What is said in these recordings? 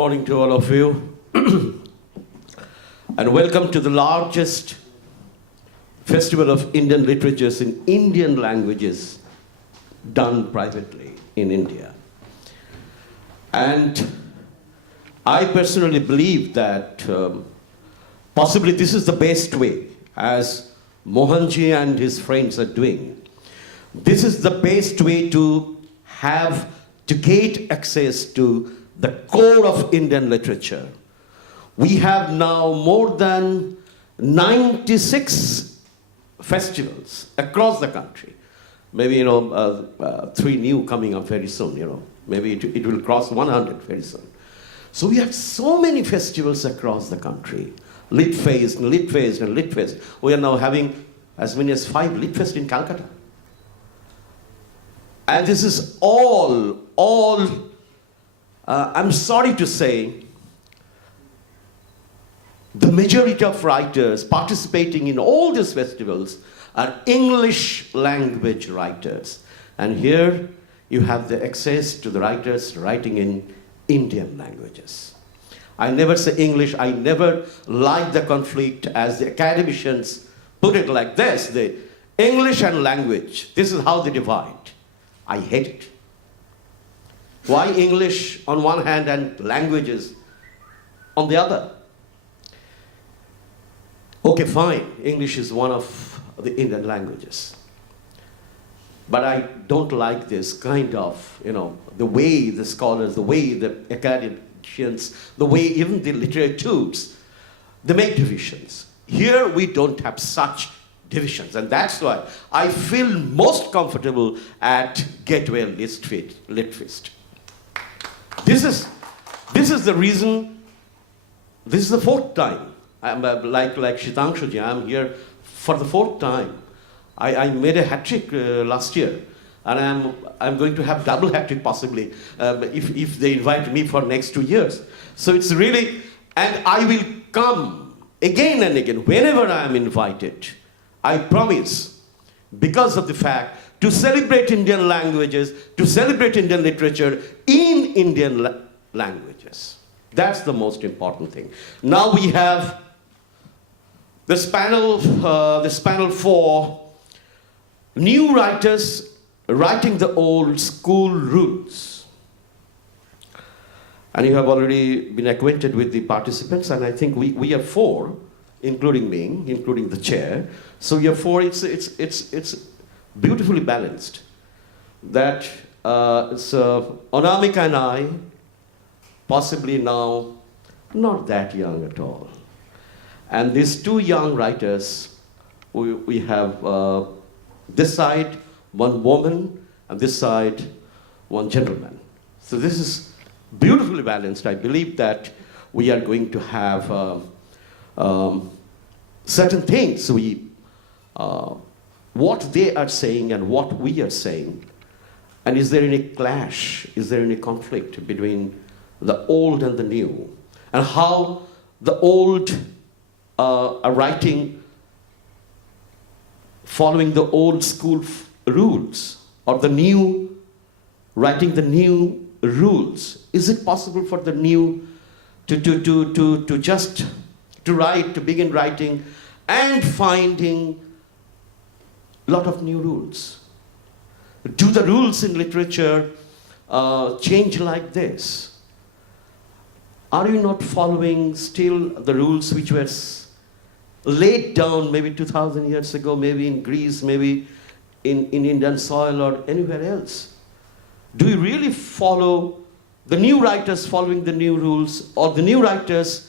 morning to all of you, and welcome to the largest festival of Indian literatures in Indian languages done privately in India. And I personally believe that possibly this is the best way, as Mohanji and his friends are doing. This is the best way to get access to the core of Indian literature. We have now more than 96 festivals across the country. Maybe, 3 new coming up very soon, Maybe it will cross 100 very soon. So we have so many festivals across the country. Litfest and Litfest and Litfest. We are now having as many as 5 Litfest in Calcutta. And this is all I'm sorry to say, the majority of writers participating in all these festivals are English language writers. And here you have the access to the writers writing in Indian languages. I never say English, I never like the conflict as the academicians put it like this, the English and language, this is how they divide. I hate it. Why English on one hand and languages on the other? Okay, fine, English is one of the Indian languages. But I don't like this kind of, the way the scholars, the way the academicians, the way even the literateurs, they make divisions. Here we don't have such divisions, and that's why I feel most comfortable at Gateway Litfest. This is the reason. This is the 4th time. I'm like Shitangshuji, I'm here for the 4th time. I made a hat trick last year, and I'm going to have double hat trick possibly if they invite me for next 2 years. So it's really, and I will come again and again whenever I am invited. I promise, because of the fact to celebrate Indian languages, to celebrate Indian literature in Indian languages. That's the most important thing. Now we have this panel for new writers writing the old school rules. And you have already been acquainted with the participants, and I think we have 4, including me, including the chair. So we have 4, it's beautifully balanced. That it's Anamika and I, possibly now not that young at all. And these 2 young writers, we have this side, 1 woman, and this side, 1 gentleman. So this is beautifully balanced. I believe that we are going to have certain things, what they are saying and what we are saying. And is there any clash? Is there any conflict between the old and the new? And how the old are writing following the old school rules, or the new writing the new rules? Is it possible for the new to begin writing and finding a lot of new rules? Do the rules in literature change like this? Are you not following still the rules which were laid down maybe 2,000 years ago, maybe in Greece, maybe in Indian soil or anywhere else? Do we really follow the new writers following the new rules, or the new writers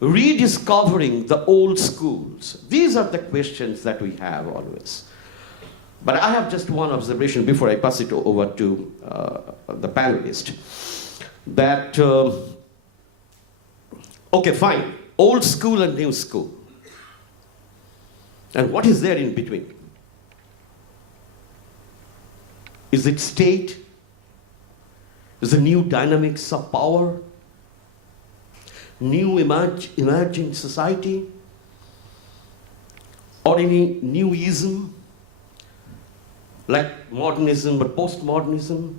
rediscovering the old schools? These are the questions that we have always. But I have just one observation before I pass it over to the panelist. That, okay, fine, old school and new school. And what is there in between? Is it state? Is it new dynamics of power? New emerging society? Or any newism? Like modernism or postmodernism?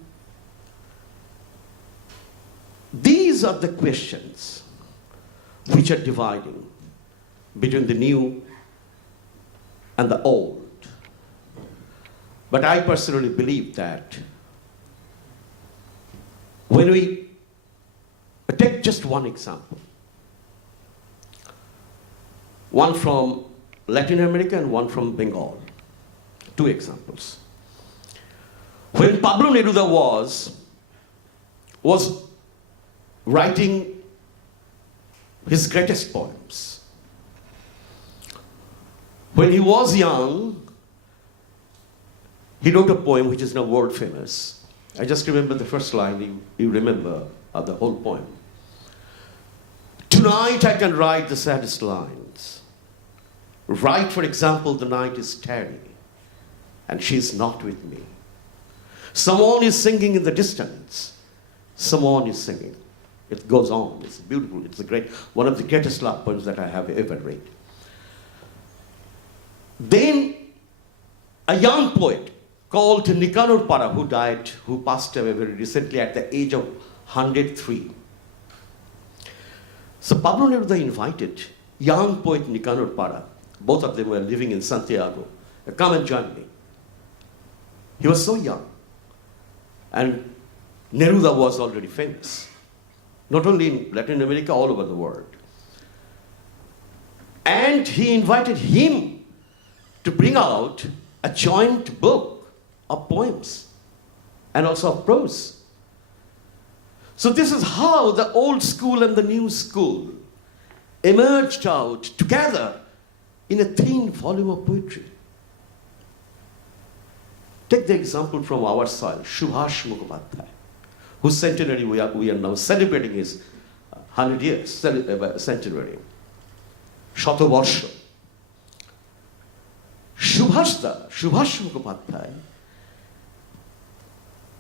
These these are the questions which are dividing between the new and the old. But I personally believe that when we take just one example, one from Latin America and one from Bengal, two examples. When Pablo Neruda was writing his greatest poems, when he was young, he wrote a poem which is now world famous. I just remember the first line, you remember the whole poem. Tonight I can write the saddest lines. Write, for example, the night is tarry, and she is not with me. Someone is singing in the distance. Someone is singing. It goes on. It's beautiful. It's one of the greatest love poems that I have ever read. Then a young poet called Nicanor Para, who passed away very recently at the age of 103. So Pablo Neruda invited young poet Nicanor Para, both of them were living in Santiago, come and join me. He was so young. And Neruda was already famous, not only in Latin America, all over the world. And he invited him to bring out a joint book of poems and also of prose. So this is how the old school and the new school emerged out together in a thin volume of poetry. Take the example from our soil, Subhash Mukhopadhyay, whose centenary we are now celebrating his 100 years centenary. Shatobarsha. Subhash Mukhopadhyay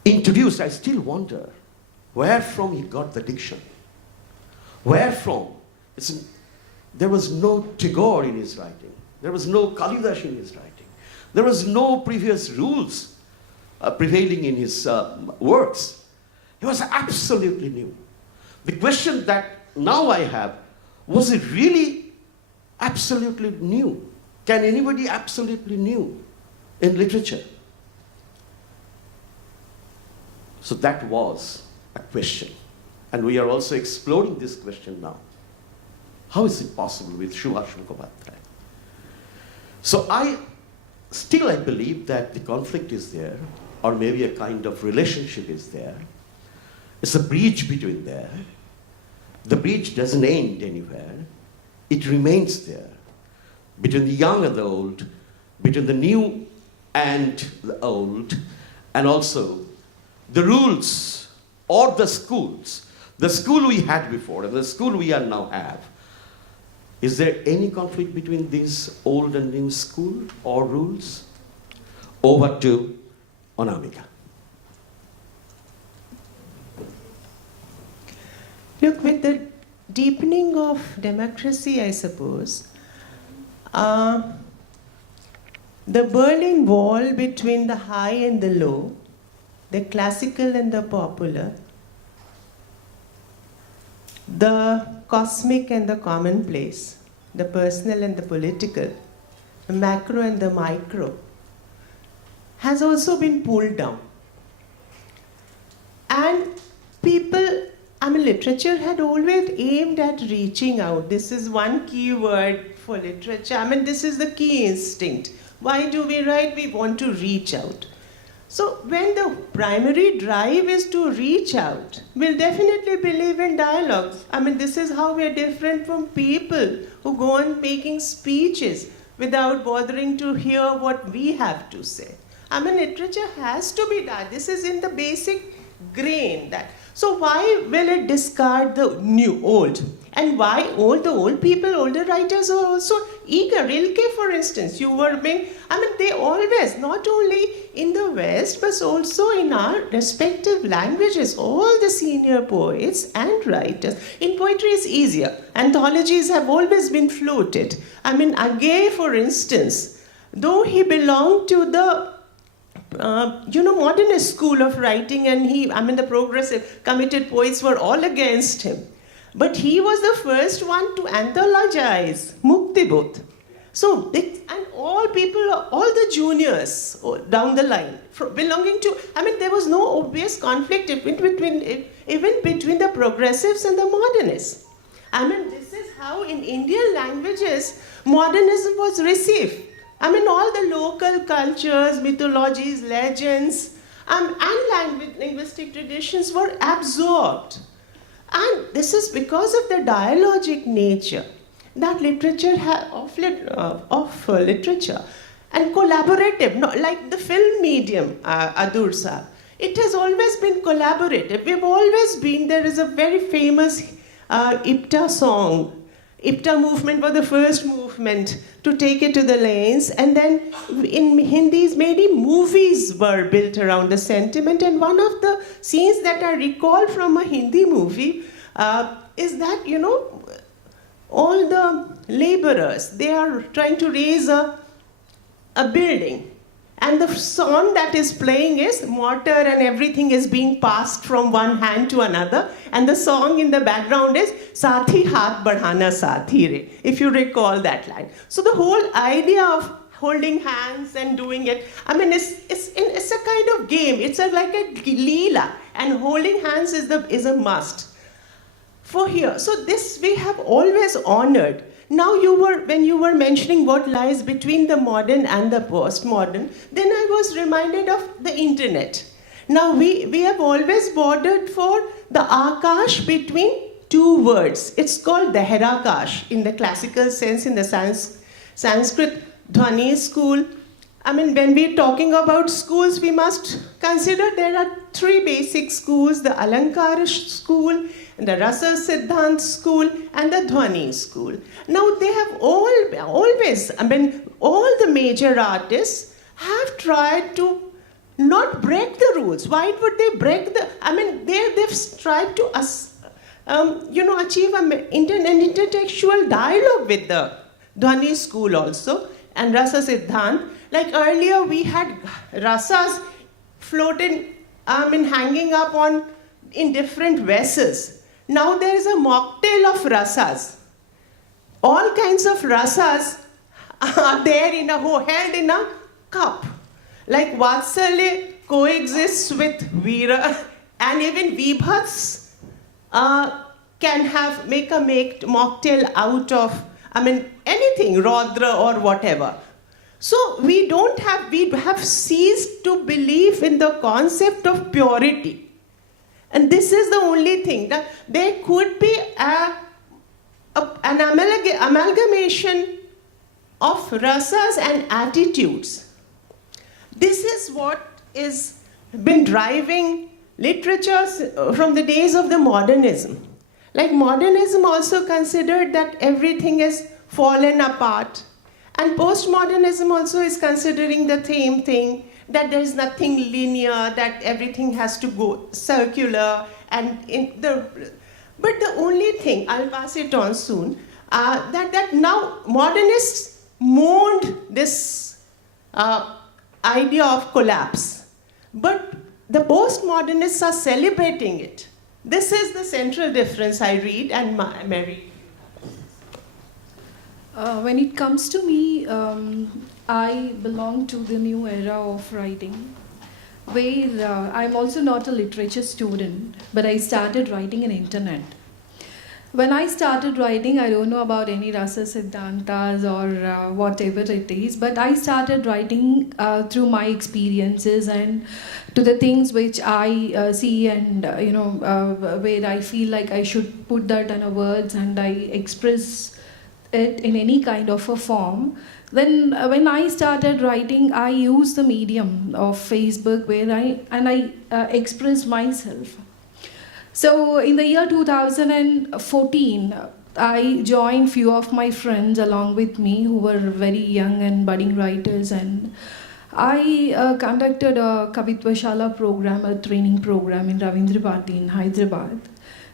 introduced, I still wonder, where from he got the diction. Where from? There was no Tagore in his writing. There was no Kalidas in his writing. There was no previous rules prevailing in his works. He was absolutely new. The question that now I have, was it really absolutely new? Can anybody absolutely new in literature? So that was a question. And we are also exploring this question now. How is it possible with Subhash Mukhopadhyay? So I believe that the conflict is there, or maybe a kind of relationship is there. It's a bridge between there. The bridge doesn't end anywhere. It remains there, between the young and the old, between the new and the old, and also the rules or the schools. The school we had before and the school we are now have. Is there any conflict between these old and new school or rules? Over to Anamika. Look, with the deepening of democracy, I suppose, the Berlin Wall between the high and the low, the classical and the popular, the cosmic and the commonplace, the personal and the political, the macro and the micro, has also been pulled down. And literature had always aimed at reaching out. This is one key word for literature. This is the key instinct. Why do we write? We want to reach out. So when the primary drive is to reach out, we'll definitely believe in dialogues. This is how we're different from people who go on making speeches without bothering to hear what we have to say. Literature has to be done. This is in the basic grain. So why will it discard the new, old? And why old? The old people, older writers are also eager. Rilke, for instance, they always, not only in the West, but also in our respective languages, all the senior poets and writers. In poetry, it's easier. Anthologies have always been floated. Agay, for instance, though he belonged to the modernist school of writing, and the progressive, committed poets were all against him. But he was the first one to anthologize Muktibodh. So, and all people, all the juniors down the line, belonging to, there was no obvious conflict even between the progressives and the modernists. This is how in Indian languages, modernism was received. All the local cultures, mythologies, legends, and linguistic traditions were absorbed. And this is because of the dialogic nature that literature of literature, and collaborative, not like the film medium, Adur Saab. It has always been collaborative. We've always been, there is a very famous IPTA song. IPTA movement was the first movement to take it to the lanes, and then in Hindi, many movies were built around the sentiment, and one of the scenes that I recall from a Hindi movie is that, all the laborers, they are trying to raise a building. And the song that is playing is mortar and everything is being passed from one hand to another. And the song in the background is Sathi Haath Badhana Sathi Re, if you recall that line. So the whole idea of holding hands and doing it, it's a kind of game. It's like a leela. And holding hands is a must for here. So this we have always honored. Now when you were mentioning what lies between the modern and the postmodern, then I was reminded of the internet. Now we have always bordered for the akash between two words. It's called the Herakash in the classical sense, in the Sanskrit Dhwani school. When we're talking about schools, we must consider there are three basic schools: the Alankara school, the Rasa Siddhant school, and the Dhwani school. Now they have always, all the major artists have tried to not break the rules. Why would they break they've tried to achieve an intellectual dialogue with the Dhwani school also, and Rasa Siddhant. Like earlier we had rasas floating, hanging up in different vessels. Now there is a mocktail of rasas. All kinds of rasas are there held in a cup. Like Vatsalya coexists with Veera, and even Vibhats can make a mocktail out of, anything, Rodra or whatever. So we have ceased to believe in the concept of purity. And this is the only thing, that there could be an amalgamation of rasas and attitudes. This is what has been driving literature from the days of the modernism. Like modernism also considered that everything has fallen apart. And postmodernism also is considering the same thing, that there is nothing linear, that everything has to go circular. But the only thing, I'll pass it on soon, that now modernists mourned this idea of collapse. But the postmodernists are celebrating it. This is the central difference I read, and Mary. When it comes to me, I belong to the new era of writing, where I'm also not a literature student, but I started writing on internet. When I started writing, I don't know about any Rasa Siddhantas or whatever it is, but I started writing through my experiences and to the things which I see and, where I feel like I should put that in words and I express it in any kind of a form. Then when I started writing, I used the medium of Facebook where I express myself. So in the year 2014, I joined few of my friends along with me who were very young and budding writers, and I conducted a Kavitva Shala program, a training program in Ravindra Bharati in Hyderabad.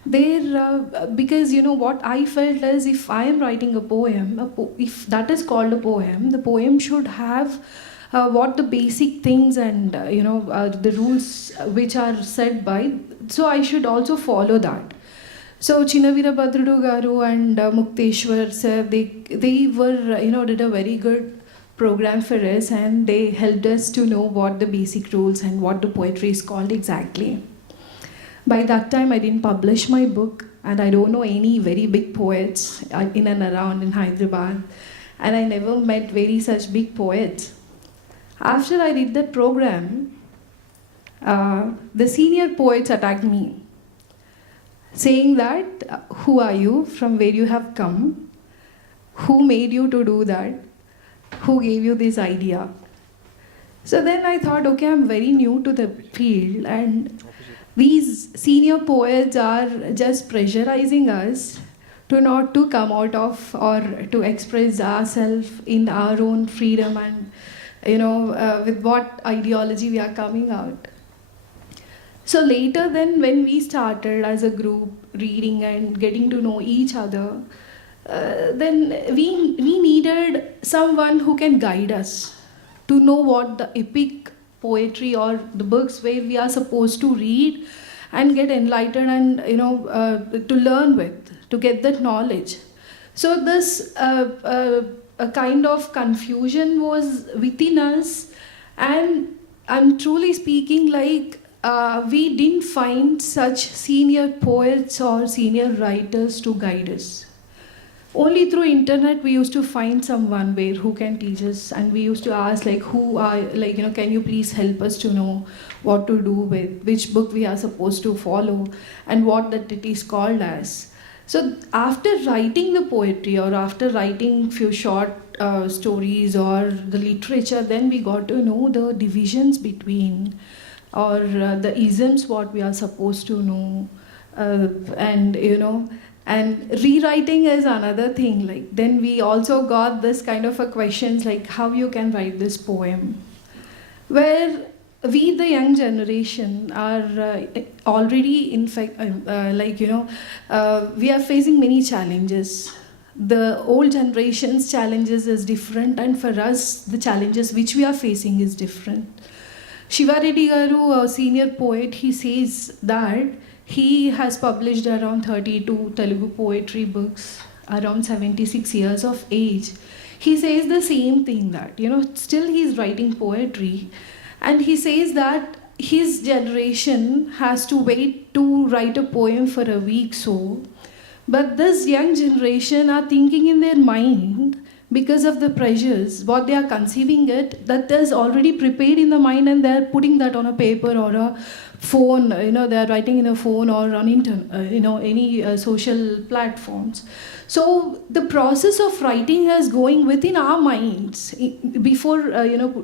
There, because what I felt is, if I am writing a poem, if that is called a poem, the poem should have what the basic things and the rules which are set by. So I should also follow that. So Chinavira Badrudu Garu and Mukteshwar sir, they were did a very good program for us, and they helped us to know what the basic rules and what the poetry is called exactly. By that time, I didn't publish my book, and I don't know any very big poets in and around in Hyderabad, and I never met very such big poets. After I did that program, the senior poets attacked me, saying that, who are you, from where you have come, who made you to do that, who gave you this idea. So then I thought, okay, I'm very new to the field, and these senior poets are just pressurizing us to not to come out of or to express ourselves in our own freedom and with what ideology we are coming out. So later then, when we started as a group reading and getting to know each other, then we needed someone who can guide us to know what the epic poetry or the books where we are supposed to read and get enlightened and to learn with, to get that knowledge. So this a kind of confusion was within us, and I'm truly speaking, like we didn't find such senior poets or senior writers to guide us. Only through internet we used to find someone who can teach us, and we used to ask can you please help us to know what to do with, which book we are supposed to follow, and what that it is called as. So after writing the poetry or after writing few short stories or the literature, then we got to know the divisions between or the isms what we are supposed to know, and rewriting is another thing. Like then we also got this kind of a questions like how you can write this poem, where we the young generation are already in fact we are facing many challenges. The old generation's challenges is different, and for us the challenges which we are facing is different. Shiva Reddy Garu, a senior poet, he says that he has published around 32 Telugu poetry books, around 76 years of age. He says the same thing that, still he's writing poetry. And he says that his generation has to wait to write a poem for a week so. But this young generation are thinking in their mind, because of the pressures, what they are conceiving it, that is already prepared in the mind, and they're putting that on a paper or a phone, they're writing in a phone or on any social platforms. So the process of writing is going within our minds before,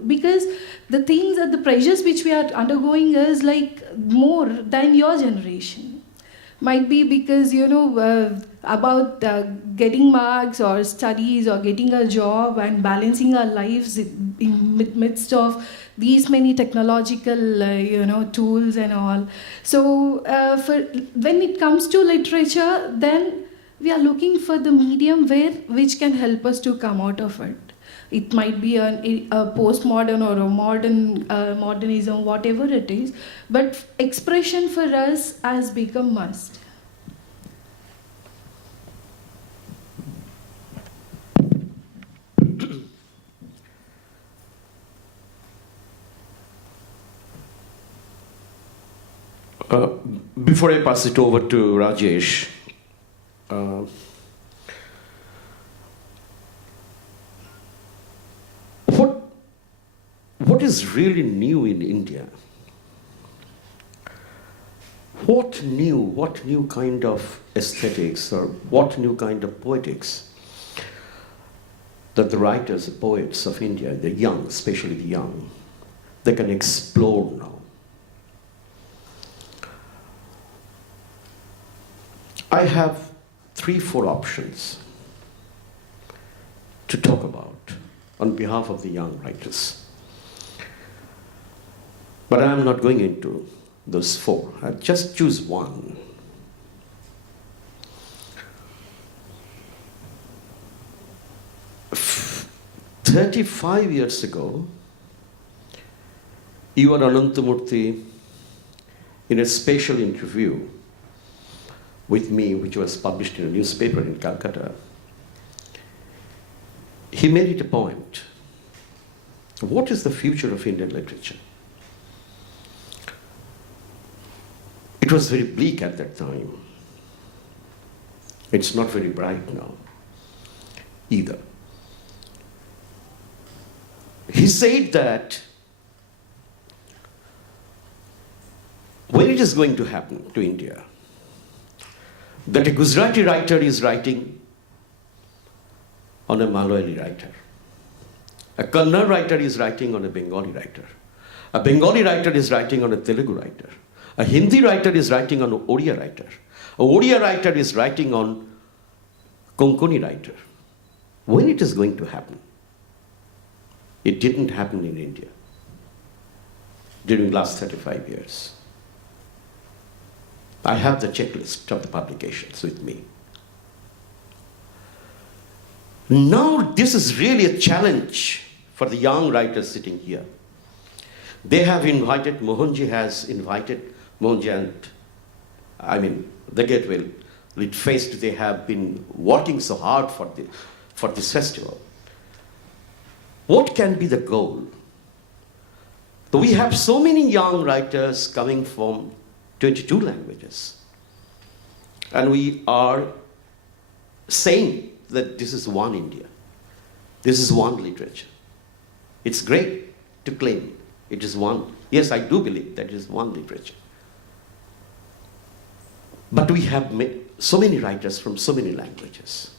because the things that the pressures which we are undergoing is like more than your generation. Might be because, about getting marks or studies or getting a job and balancing our lives in midst of these many technological, tools and all. So when it comes to literature, then we are looking for the medium which can help us to come out of it. It might be a postmodern or a modernism, whatever it is, but expression for us has become must. Before I pass it over to Rajesh, what is really new in India? What new kind of aesthetics or what new kind of poetics that the writers, the poets of India, the young, especially the young, they can explore now? I have 3-4 options to talk about on behalf of the young writers. But I am not going into those 4. I'll just choose one. "35 years ago, You are Anantamurthy in a special interview with me, which was published in a newspaper in Calcutta. He made it a point. What is the future of Indian literature? It was very bleak at that time. It's not very bright now either. He said that when it is going to happen to India, that a Gujarati writer is writing on a Malayali writer. A Kannada writer is writing on a Bengali writer. A Bengali writer is writing on a Telugu writer. A Hindi writer is writing on an Odia writer. A Odia writer is writing on Konkani writer. When it is going to happen? It didn't happen in India during the last 35 years. I have the checklist of the publications with me. Now this is really a challenge for the young writers sitting here. They have invited, Mohanji has invited, Mohanji and the Gateway Litfest, they have been working so hard for this festival. What can be the goal? We have so many young writers coming from 22 languages. And we are saying that this is one India. This is one literature. It's great to claim it is one. Yes, I do believe that it is one literature. But we have so many writers from so many languages.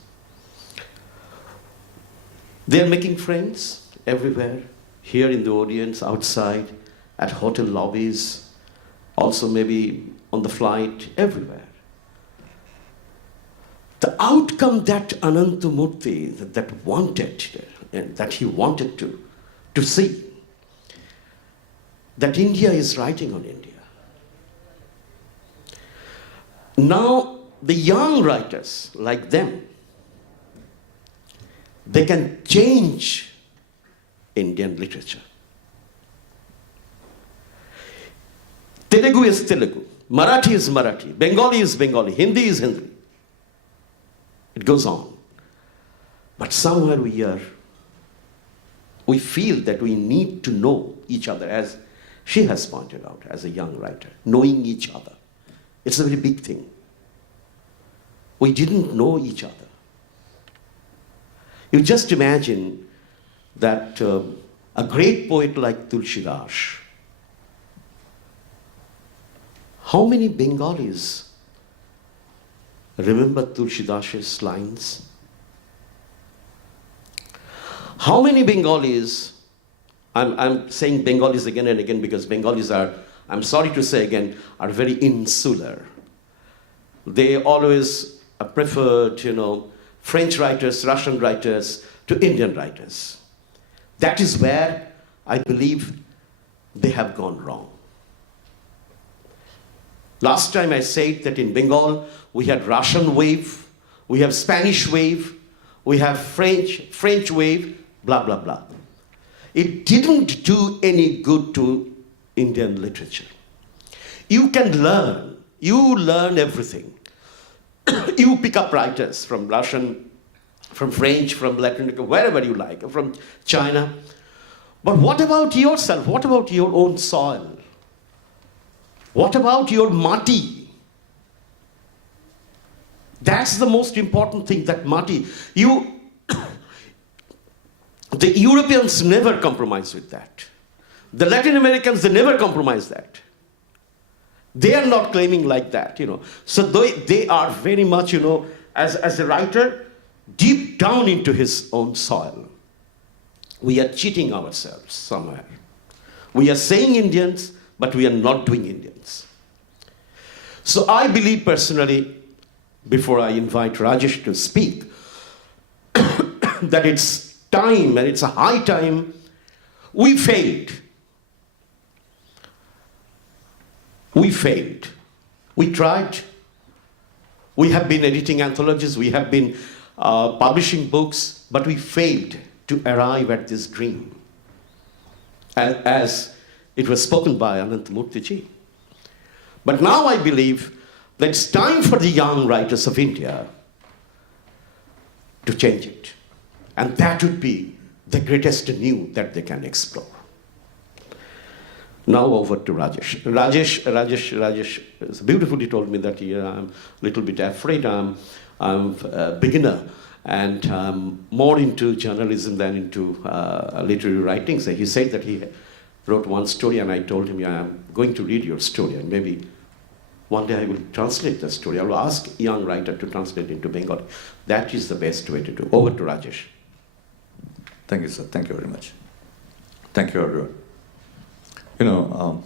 They're making friends everywhere, here in the audience, outside, at hotel lobbies, also maybe on the flight, everywhere. The outcome that Anantamurthy that wanted, and that he wanted to see, that India is writing on India. Now, the young writers like them, they can change Indian literature. Telugu is Telugu, Marathi is Marathi, Bengali is Bengali, Hindi is Hindi. It goes on. But somewhere we feel that we need to know each other, as she has pointed out, as a young writer, knowing each other. It's a very big thing. We didn't know each other. You just imagine that a great poet like Tulsidas, how many Bengalis remember Tulsidas's lines? How many Bengalis, I'm saying Bengalis again and again because Bengalis are, I'm sorry to say again, are very insular. They always preferred, French writers, Russian writers to Indian writers. That is where I believe they have gone wrong. Last time I said that in Bengal, we had Russian wave, we have Spanish wave, we have French wave, blah, blah, blah. It didn't do any good to Indian literature. You can learn. You learn everything. You pick up writers from Russian, from French, from Latin America, wherever you like, from China. But what about yourself? What about your own soil? What about your mati? That's the most important thing, that mati. The Europeans never compromise with that. The Latin Americans, they never compromise that. They are not claiming like that, So they are very much, as a writer, deep down into his own soil. We are cheating ourselves somewhere. We are saying Indians, but we are not doing Indians. So I believe personally, before I invite Rajesh to speak, that it's time, and it's a high time, we failed. We failed. We tried. We have been editing anthologies, we have been publishing books, but we failed to arrive at this dream. As It was spoken by Anantamurthy ji. But now I believe that it's time for the young writers of India to change it. And that would be the greatest new that they can explore. Now over to Rajesh. Rajesh beautifully told me that I'm a little bit afraid. I'm a beginner and more into journalism than into literary writing. So he said that he wrote one story, and I told him, yeah, I'm going to read your story, and maybe one day I will translate the story. I will ask a young writer to translate into Bengali. That is the best way to do. Over to Rajesh. Thank you, sir. Thank you very much. Thank you, everyone. You know,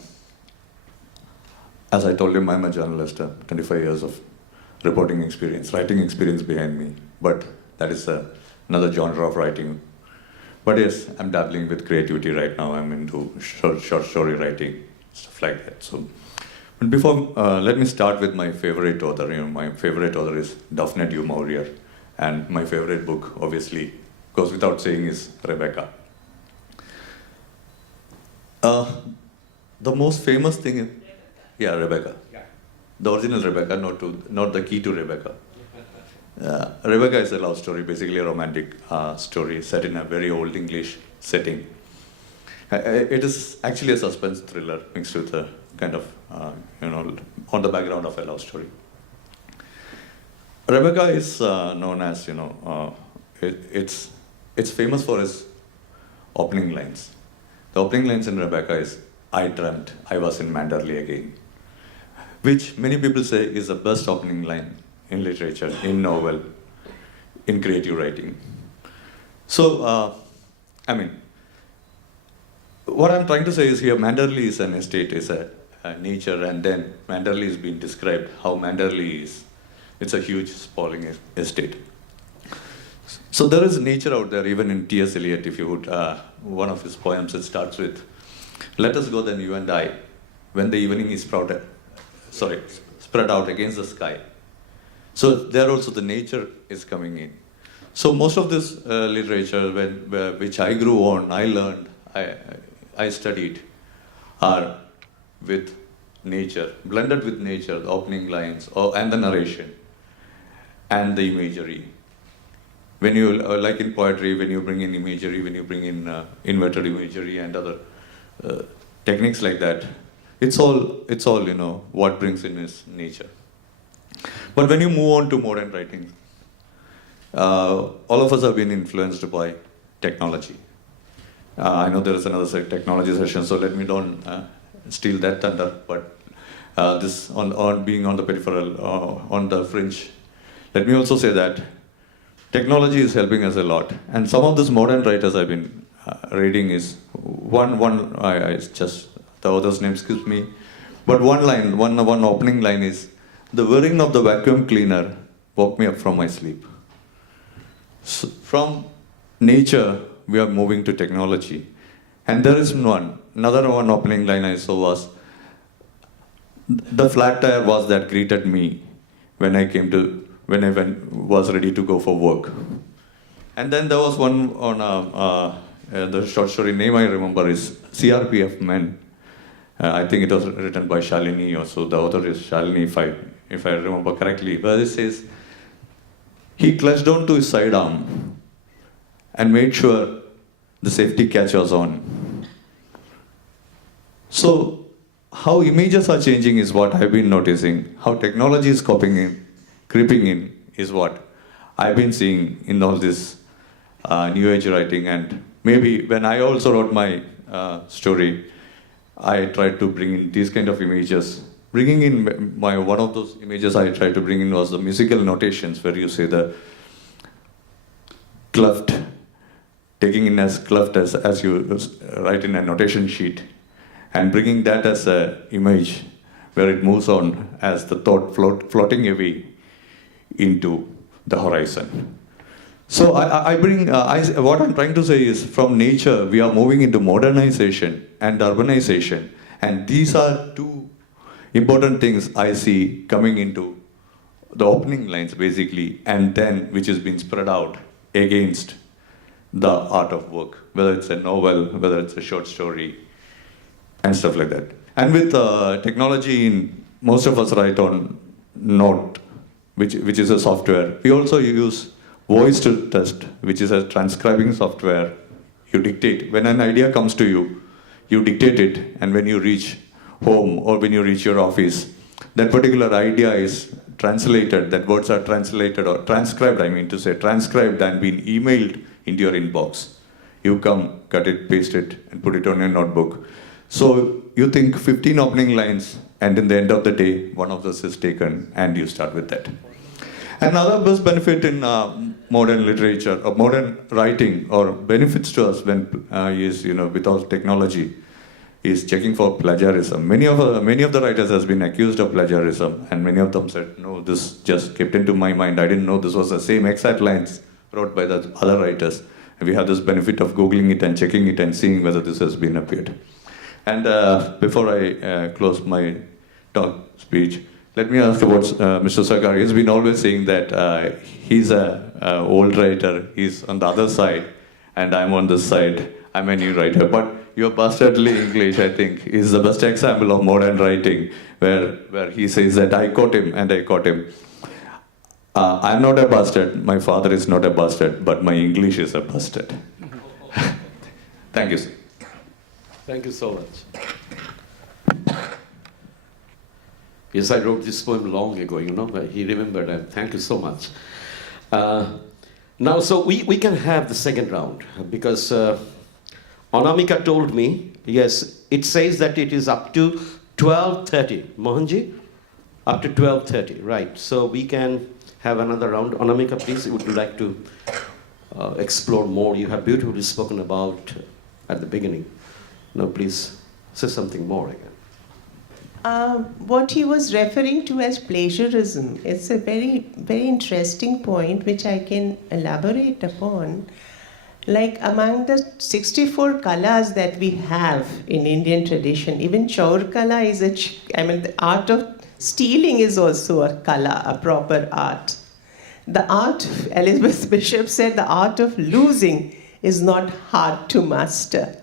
as I told you, I'm a journalist, 25 years of reporting experience, writing experience behind me. But that is another genre of writing. But yes, I'm dabbling with creativity right now. I'm into short story writing, stuff like that. So, but before, let me start with my favorite author. You know, my favorite author is Daphne du Maurier, and my favorite book, obviously, goes without saying, is Rebecca. The most famous thing is, yeah, Rebecca. The original Rebecca, not the key to Rebecca. Rebecca is a love story, basically a romantic story set in a very old English setting. It is actually a suspense thriller mixed with a kind of, on the background of a love story. Rebecca is known as, it's famous for its opening lines. The opening lines in Rebecca is, I dreamt I was in Manderley again, which many people say is the best opening line in literature, in novel, in creative writing. So, what I'm trying to say is here, Manderley is an estate, is a nature, and then Manderley is being described, how Manderley is. It's a huge sprawling estate. So there is nature out there, even in T.S. Eliot, if you would, one of his poems, it starts with, let us go then you and I, when the evening is spread out against the sky. So there also the nature is coming in. So most of this literature, which I grew on, I learned, I studied, are with nature, blended with nature, the opening lines, and the narration, and the imagery. When you, like in poetry, when you bring in imagery, when you bring in inverted imagery and other techniques like that, it's all, what brings in is nature. But when you move on to modern writing, all of us have been influenced by technology. I know there is another technology session, so let me don't steal that thunder, but this on being on the peripheral, on the fringe, let me also say that technology is helping us a lot. And some of these modern writers I've been reading is, the author's name skips me, but one opening line is, the whirring of the vacuum cleaner woke me up from my sleep. So from nature, we are moving to technology. And there is another one opening line I saw was, the flat tire was that greeted me when I was ready to go for work. And then there was one on the short story name I remember is CRPF Men. I think it was written by Shalini, or so the author is Shalini, if I remember correctly. But it says, he clutched on to his sidearm and made sure the safety catch was on. So, how images are changing is what I've been noticing. How technology is creeping in is what I've been seeing in all this New Age writing. And maybe when I also wrote my story, I tried to bring in these kind of images. Bringing in one of those images I tried to bring in was the musical notations, where you say the cleft, taking in as cleft as you write in a notation sheet, and bringing that as an image where it moves on as the thought floating away into the horizon. So what I'm trying to say is, from nature, we are moving into modernization and urbanization. And these are two important things I see coming into the opening lines, basically, and then which has been spread out against the art of work, whether it's a novel, whether it's a short story. and stuff like that. And with technology, most of us write on Note, which is a software. We also use voice to test, which is a transcribing software. You dictate. When an idea comes to you, you dictate it, and when you reach home or when you reach your office, that particular idea is translated, that words are translated or transcribed, transcribed and been emailed into your inbox. You come, cut it, paste it, and put it on your notebook. So you think 15 opening lines, and in the end of the day, one of those is taken, and you start with that. Another best benefit in modern literature, or modern writing, or benefits to us when without technology, is checking for plagiarism. Many of the writers has been accused of plagiarism, and many of them said, no, this just kept into my mind. I didn't know this was the same exact lines wrote by the other writers. And we have this benefit of Googling it and checking it and seeing whether this has been appeared. And before I close my speech, let me ask about Mr. Sarkar. He's been always saying that he's an old writer, he's on the other side, and I'm on this side. I'm a new writer. But your bastardly English, I think, is the best example of modern writing, where he says that I caught him and I caught him. I'm not a bastard, my father is not a bastard, but my English is a bastard. Thank you, sir. Thank you so much. Yes, I wrote this poem long ago, but he remembered, and thank you so much. Now, so we can have the second round, because Anamika told me, yes, it says that it is up to 12:30. Mohanji? Up to 12:30, right. So we can have another round. Anamika, please, would you like to explore more? You have beautifully spoken about at the beginning. Now, please, say something more again. What he was referring to as plagiarism, it's a very, very interesting point which I can elaborate upon. Like among the 64 kalas that we have in Indian tradition, even Chaur kala is the art of stealing is also a kala, a proper art. The art, Elizabeth Bishop said, the art of losing is not hard to master.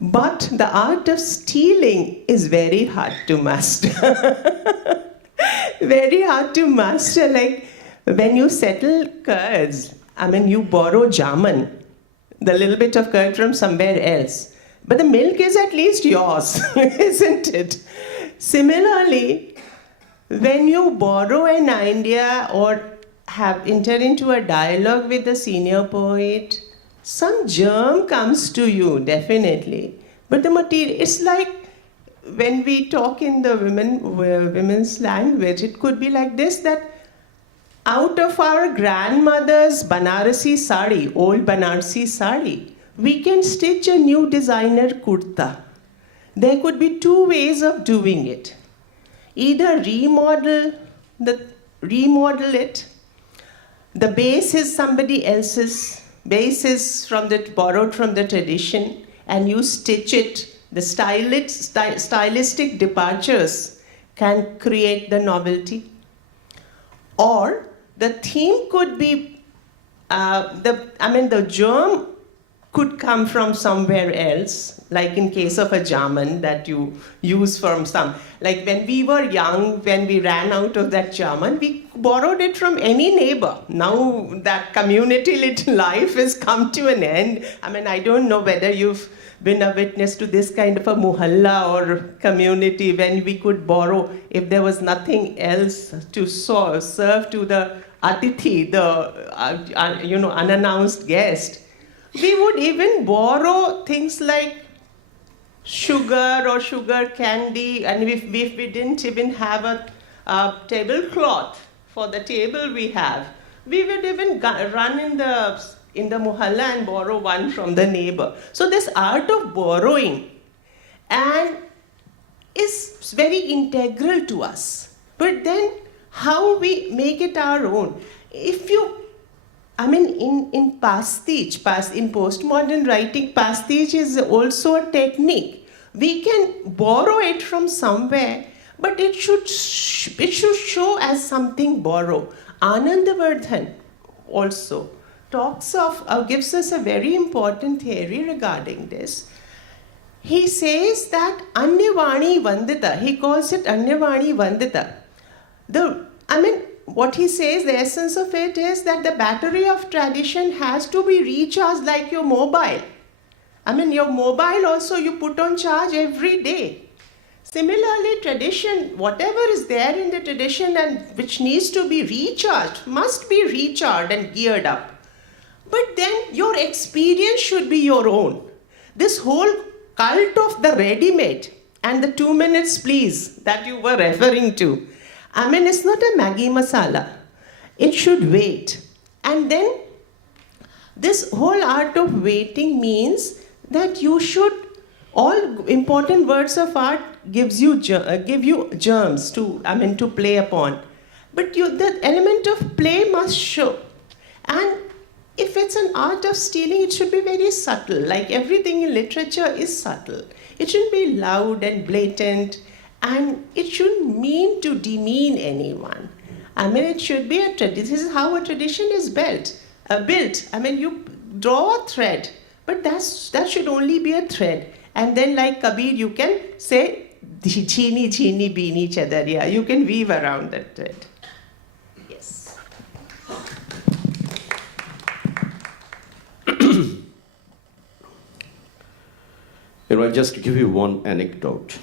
But the art of stealing is very hard to master. Very hard to master. Like when you settle curds, you borrow jamun, the little bit of curd from somewhere else. But the milk is at least yours, isn't it? Similarly, when you borrow an idea or enter into a dialogue with a senior poet, some germ comes to you, definitely. But the material, it's like when we talk in the women's language, it could be like this, that out of our grandmother's Banarasi sari, old Banarasi sari, we can stitch a new designer kurta. There could be two ways of doing it. Either remodel it. The base is somebody else's. Base is borrowed from the tradition, and you stitch it. The stylistic departures can create the novelty. Or the theme could be, the germ could come from somewhere else, like in case of a jamun that you use from like when we were young, when we ran out of that jamun, we borrowed it from any neighbor. Now that community life has come to an end. I don't know whether you've been a witness to this kind of a muhalla or community when we could borrow, if there was nothing else to serve to the atithi, the unannounced guest. We would even borrow things like sugar or sugar candy, and if we didn't even have a tablecloth for the table we have, we would even run in the muhalla and borrow one from the neighbor. So this art of borrowing and is very integral to us. But then how we make it our own? If you in pastiche, in postmodern writing, pastiche is also a technique. We can borrow it from somewhere, but it should show as something borrowed. Anandavardhan also talks of, gives us a very important theory regarding this. he says that Anyavani Vandita, he calls it Anyavani Vandita. What he says, the essence of it is that the battery of tradition has to be recharged like your mobile. Your mobile also you put on charge every day. Similarly, tradition, whatever is there in the tradition and which needs to be recharged, must be recharged and geared up. But then your experience should be your own. This whole cult of the ready-made and the 2 minutes please that you were referring to, it's not a Maggi masala. It should wait. And then this whole art of waiting means that you should, all important words of art give you germs to play upon. But the element of play must show. And if it's an art of stealing, it should be very subtle. Like everything in literature is subtle. It shouldn't be loud and blatant, and it shouldn't mean to demean anyone. It should be this is how a tradition is built. You draw a thread, but that should only be a thread. And then, like Kabir, you can say, "Chini chini beeni chadariya." You can weave around that thread. Yes. Just to give you one anecdote.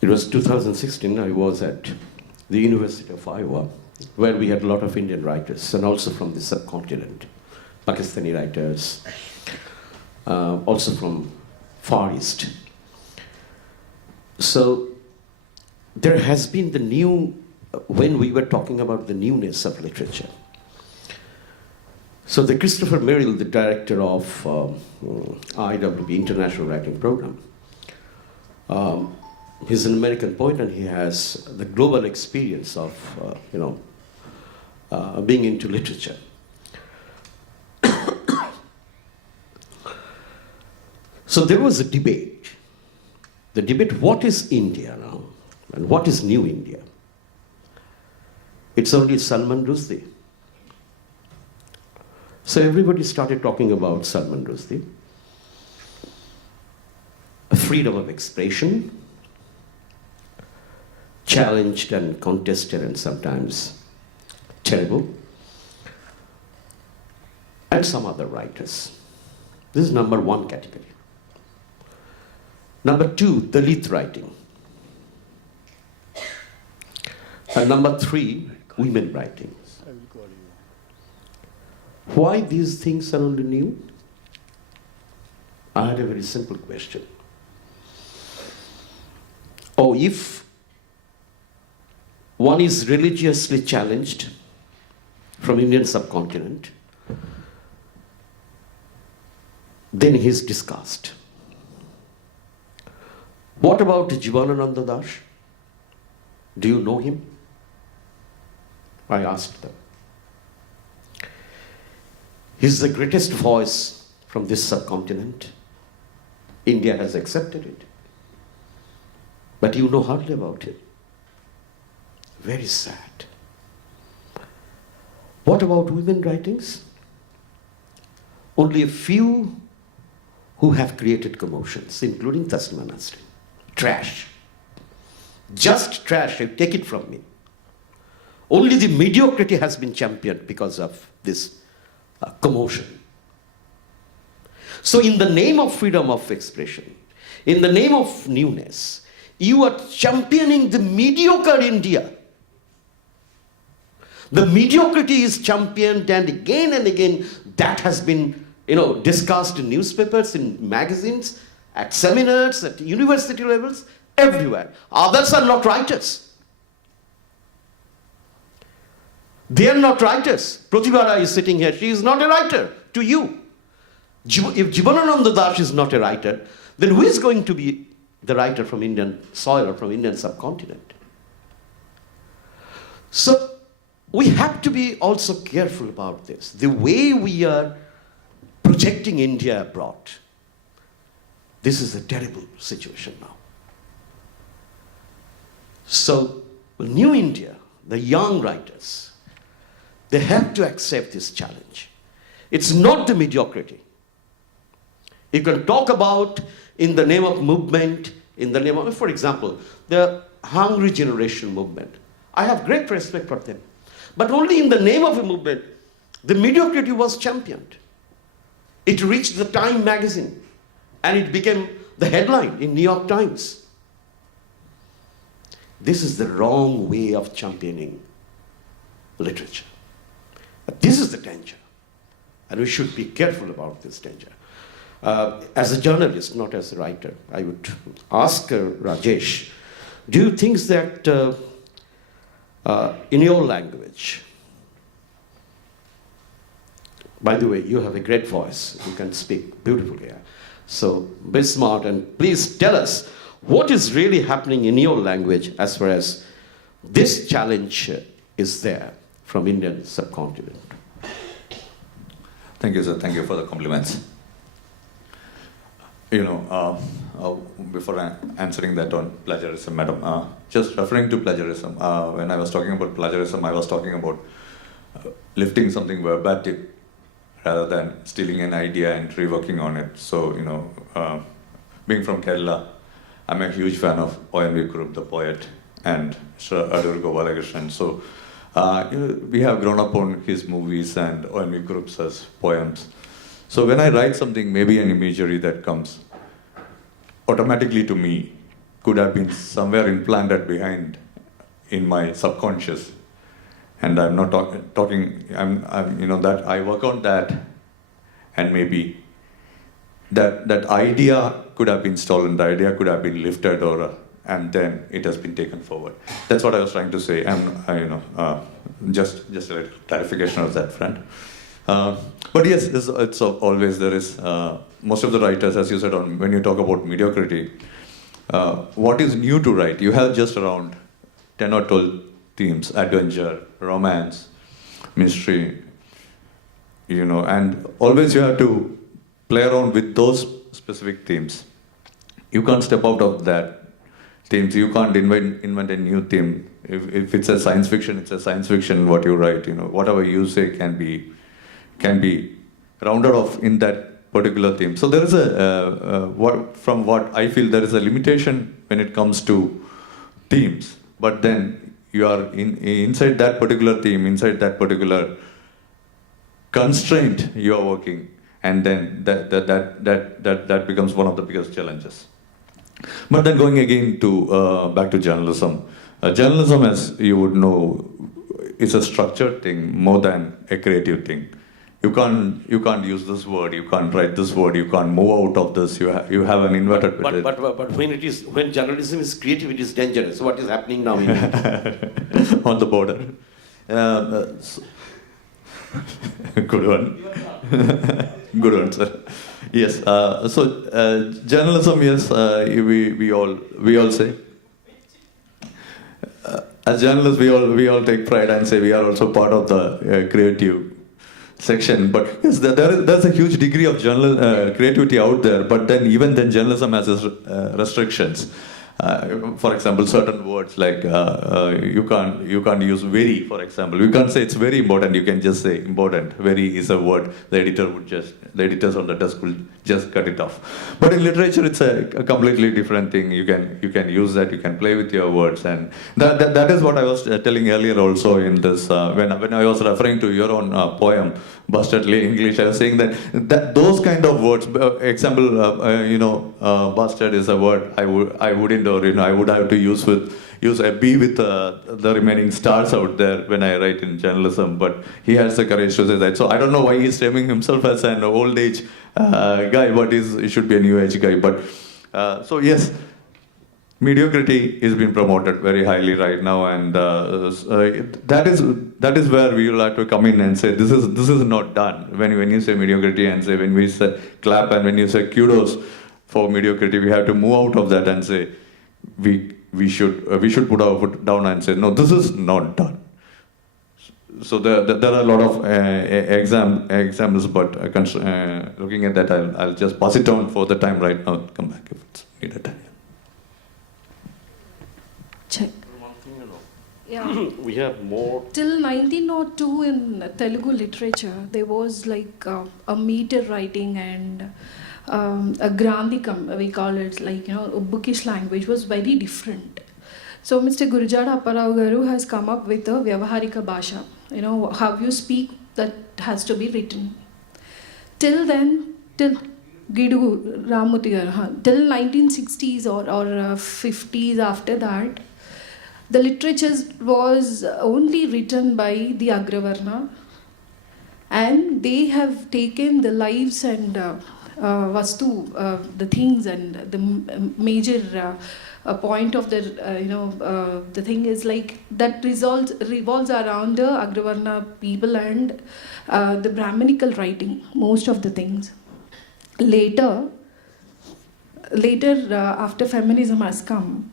It was 2016, I was at the University of Iowa, where we had a lot of Indian writers, and also from the subcontinent, Pakistani writers, also from Far East. So there has been when we were talking about the newness of literature. So the Christopher Merrill, the director of IWP, International Writing Program, he's an American poet, and he has the global experience of, being into literature. So there was a debate. The debate, what is India now? And what is New India? It's only Salman Rushdie. So everybody started talking about Salman Rushdie, freedom of expression, challenged and contested and sometimes terrible, and some other writers. This is number one category. Number two, Dalit writing. And number three, women writing. Why these things are only new? I had a very simple question. If one is religiously challenged from Indian subcontinent, then he is discussed. What about Jivanananda Das? Do you know him? I asked them. He's the greatest voice from this subcontinent. India has accepted it. But you know hardly about him. Very sad. What about women writings? Only a few who have created commotions, including Taslima Nasrin. Trash. Just trash, take it from me. Only the mediocrity has been championed because of this commotion. So in the name of freedom of expression, in the name of newness, you are championing the mediocre India. The mediocrity is championed, and again that has been discussed in newspapers, in magazines, at seminars, at university levels, everywhere. Others are not writers. They are not writers. Pratibha is sitting here. She is not a writer to you. If Jivanananda Das is not a writer, then who is going to be the writer from Indian soil or from Indian subcontinent? So we have to be also careful about this. The way we are projecting India abroad, this is a terrible situation now. So New India, the young writers, they have to accept this challenge. It's not the mediocrity. You can talk about in the name of movement, in the name of, for example, the hungry generation movement. I have great respect for them. But only in the name of a movement, the mediocrity was championed. It reached the Time magazine and it became the headline in New York Times. This is the wrong way of championing literature. This is the danger. And we should be careful about this danger. As a journalist, not as a writer, I would ask Rajesh, do you think that in your language, by the way, you have a great voice, you can speak beautifully. Yeah? So be smart and please tell us what is really happening in your language as far as this challenge is there from Indian subcontinent. Thank you, sir. Thank you for the compliments. Before answering that on plagiarism, madam, just referring to plagiarism, when I was talking about plagiarism, I was talking about lifting something verbatim rather than stealing an idea and reworking on it. So, being from Kerala, I'm a huge fan of O.N.V. Kurup, the poet, and Sir Adur Gopalakrishnan. So, we have grown up on his movies and O.N.V. Kurup's poems. So when I write something, maybe an imagery that comes automatically to me could have been somewhere implanted behind in my subconscious. And I'm not talking, that I work on that, and maybe that idea could have been stolen, the idea could have been lifted, and then it has been taken forward. That's what I was trying to say, and just a little clarification of that front. But yes, it's always there is, most of the writers, as you said, when you talk about mediocrity, what is new to write? You have just around 10 or 12 themes: adventure, romance, mystery, and always you have to play around with those specific themes. You can't step out of that themes. You can't invent a new theme. If it's a science fiction, it's a science fiction, what you write, whatever you say can be rounded off in that particular theme. So there is from what I feel, there is a limitation when it comes to themes. But then you are inside that particular theme, inside that particular constraint you are working, and then that becomes one of the biggest challenges. But then going again to back to journalism. Journalism, as you would know, is a structured thing more than a creative thing. You can't use this word, you can't write this word, you can't move out of this. You have an inverted. But when journalism is creative, it is dangerous. What is happening now in on the border? Good one. Good one, sir. Yes. So journalism, yes. We all say. As journalists, we all take pride and say we are also part of the creative section. But yes, there's a huge degree of creativity out there. But then even then, journalism has its restrictions. For example, certain words like you can't use very. For example, you can't say it's very important. You can just say important. Very is a word. The editors on the desk will just cut it off. But in literature, it's a completely different thing. You can use that. You can play with your words, and that is what I was telling earlier also in this when I was referring to your own poem, Busted English. I was saying that those kind of words. Example, busted is a word I wouldn't. Or I would have to use a B with the remaining stars out there when I write in journalism. But he has the courage to say that. So I don't know why he's framing himself as an old age guy, but he should be a new age guy. But so yes, mediocrity is being promoted very highly right now, and that is where we will have to come in and say this is not done. When you say mediocrity and say when we say clap and when you say kudos for mediocrity, we have to move out of that and say. We should put our foot down and say no, this is not done. So there are a lot of examples, but looking at that, I'll just pass it on for the time right now. Come back if it's needed. Check. Yeah. We have more. Till 1902 in Telugu literature, there was like a meter writing and a Grandhikam, we call it, like, you know, a bookish language, was very different. So Mr. Gurujada Apparao Garu has come up with a Vyavaharika Bhasha, you know, how you speak, that has to be written. Till then, till Gidu Ramuti Garu, till 1960s or 50s, after that, the literature was only written by the Agravarna, and they have taken the lives and vastu, the things, and the major point of the, the thing is like that revolves around the Agravarna people and the Brahminical writing, most of the things. Later, after feminism has come,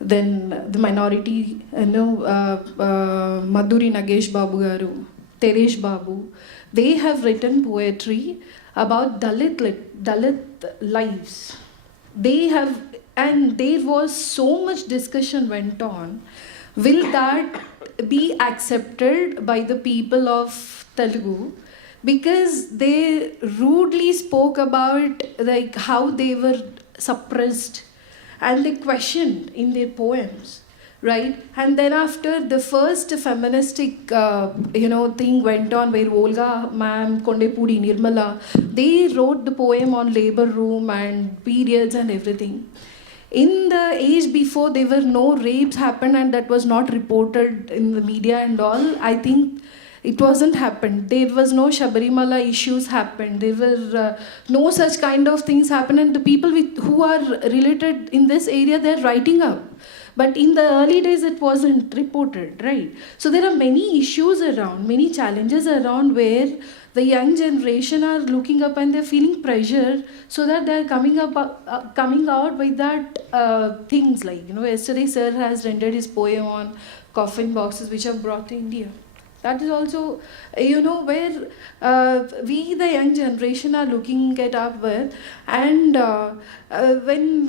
then the minority, Madhuri Nagesh Babu Garu, Teresh Babu, they have written poetry about Dalit lives. They have, and there was so much discussion went on. Will that be accepted by the people of Telugu? Because they rudely spoke about like how they were suppressed, and they questioned in their poems, right? And then after the first feministic, thing went on, where Olga ma'am, Kondepudi, Nirmala, they wrote the poem on labor room and periods and everything. In the age before, there were no rapes happened, and that was not reported in the media and all. I think it wasn't happened. There was no Shabarimala issues happened. There were no such kind of things happened, and the people who are related in this area, they're writing up. But in the early days, it wasn't reported, right? So there are many issues around, many challenges around, where the young generation are looking up and they're feeling pressure, so that they're coming out with that things like, yesterday sir has rendered his poem on coffin boxes which are brought to India. That is also, where we, the young generation, are looking at up with. And when,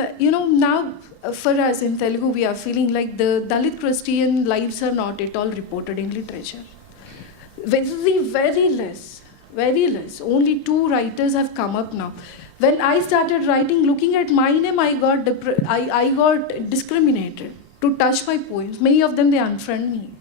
now for us in Telugu, we are feeling like the Dalit Christian lives are not at all reported in literature. Very less. Only 2 writers have come up now. When I started writing, looking at my name, I got discriminated to touch my poems. Many of them, they unfriend me.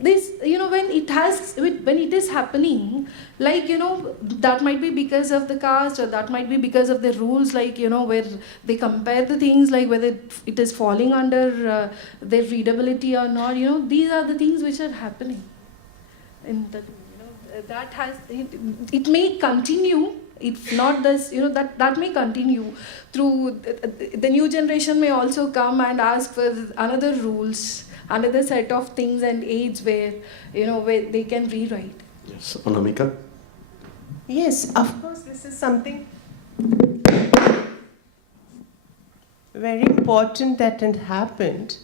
This, when it is happening, like, that might be because of the caste, or that might be because of the rules, like, where they compare the things, like whether it is falling under their readability or not, these are the things which are happening. And that has, it may continue. If not this, that may continue through, the new generation may also come and ask for another rules, another set of things and aids where, where they can rewrite. Yes, Anamika? Yes, of course, this is something very important that had happened.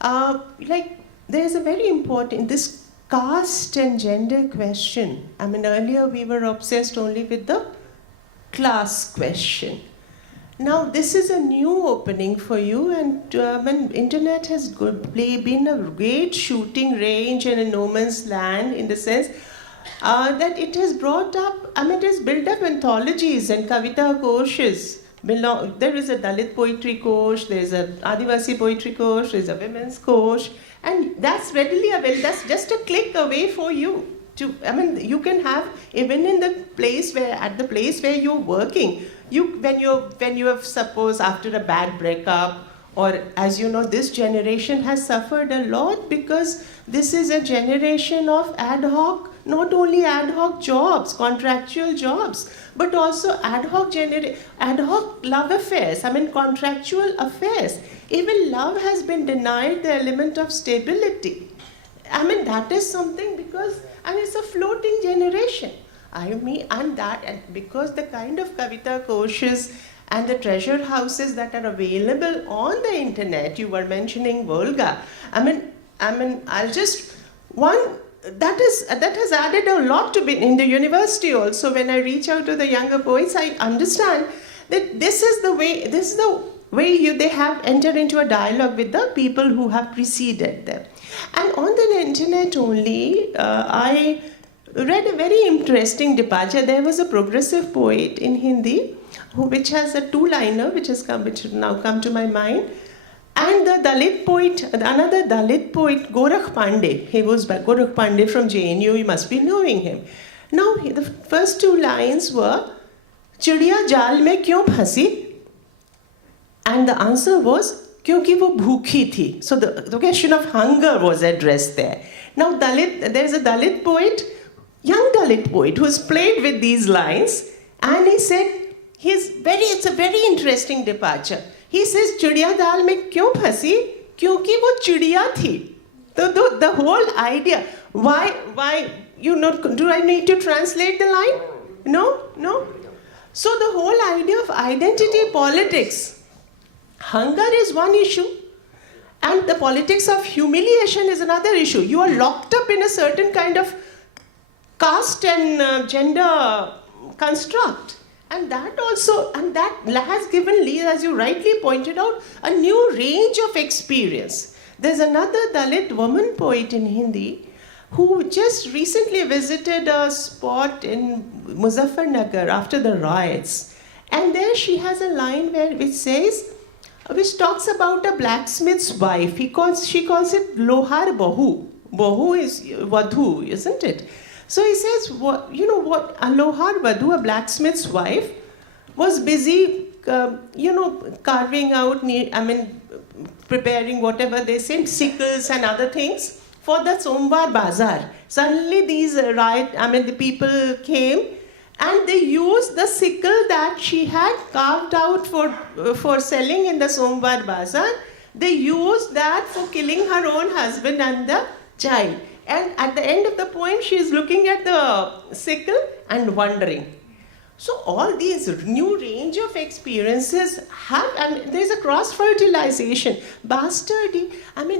There's a very important, this caste and gender question. I mean, earlier we were obsessed only with the class question. Now, this is a new opening for you, and internet has been a great shooting range and a no man's land, in the sense that it has brought up, it has built up anthologies and kavita koshes. There is a Dalit poetry kosh, there is a Adivasi poetry kosh, there is a women's kosh, and that's readily available. That's just a click away for you. You can have, even in the place where you're working, when you have, suppose, after a bad breakup, or as you know, this generation has suffered a lot, because this is a generation of ad hoc, not only ad hoc jobs, contractual jobs, but also ad hoc love affairs, contractual affairs. Even love has been denied the element of stability. That is something, because, and it's a floating generation. And because the kind of kavita koshes and the treasure houses that are available on the internet, you were mentioning Volga. I'll just, that has added a lot to be in the university also. When I reach out to the younger poets, I understand that this is the way they have entered into a dialogue with the people who have preceded them. And on the internet only, read a very interesting departure. There was a progressive poet in Hindi, which has a two-liner, which has now come to my mind. And the Dalit poet, another Dalit poet, Gorakh Pandey. He was Gorakh Pandey from JNU, you must be knowing him. Now, the first two lines were, Chidiya jaal mein kyun phasi? And the answer was, kyunki wo bhookhi thi. So the question of hunger was addressed there. Now, there's a Dalit poet, young Dalit poet, who's played with these lines, and he said, it's a very interesting departure. He says, चिड़िया दाल में क्यों फंसी? क्योंकि वो चिड़िया थी. The whole idea. Why? Do I need to translate the line? No. So the whole idea of identity politics. Hunger is one issue, and the politics of humiliation is another issue. You are locked up in a certain kind of caste and gender construct. And that has given Lee, as you rightly pointed out, a new range of experience. There's another Dalit woman poet in Hindi who just recently visited a spot in Muzaffarnagar after the riots. And there she has a line which talks about a blacksmith's wife. She calls it Lohar Bahu. Bahu is Vadhu, isn't it? So he says, a Lohar Vadhu, a blacksmith's wife, was busy, carving out, preparing whatever they say, sickles and other things for the Somvar Bazaar. Suddenly the people came and they used the sickle that she had carved out for selling in the Somvar Bazaar. They used that for killing her own husband and the child. And at the end of the poem, she is looking at the sickle and wondering. So all these new range of experiences and there's a cross-fertilization. Bastardy,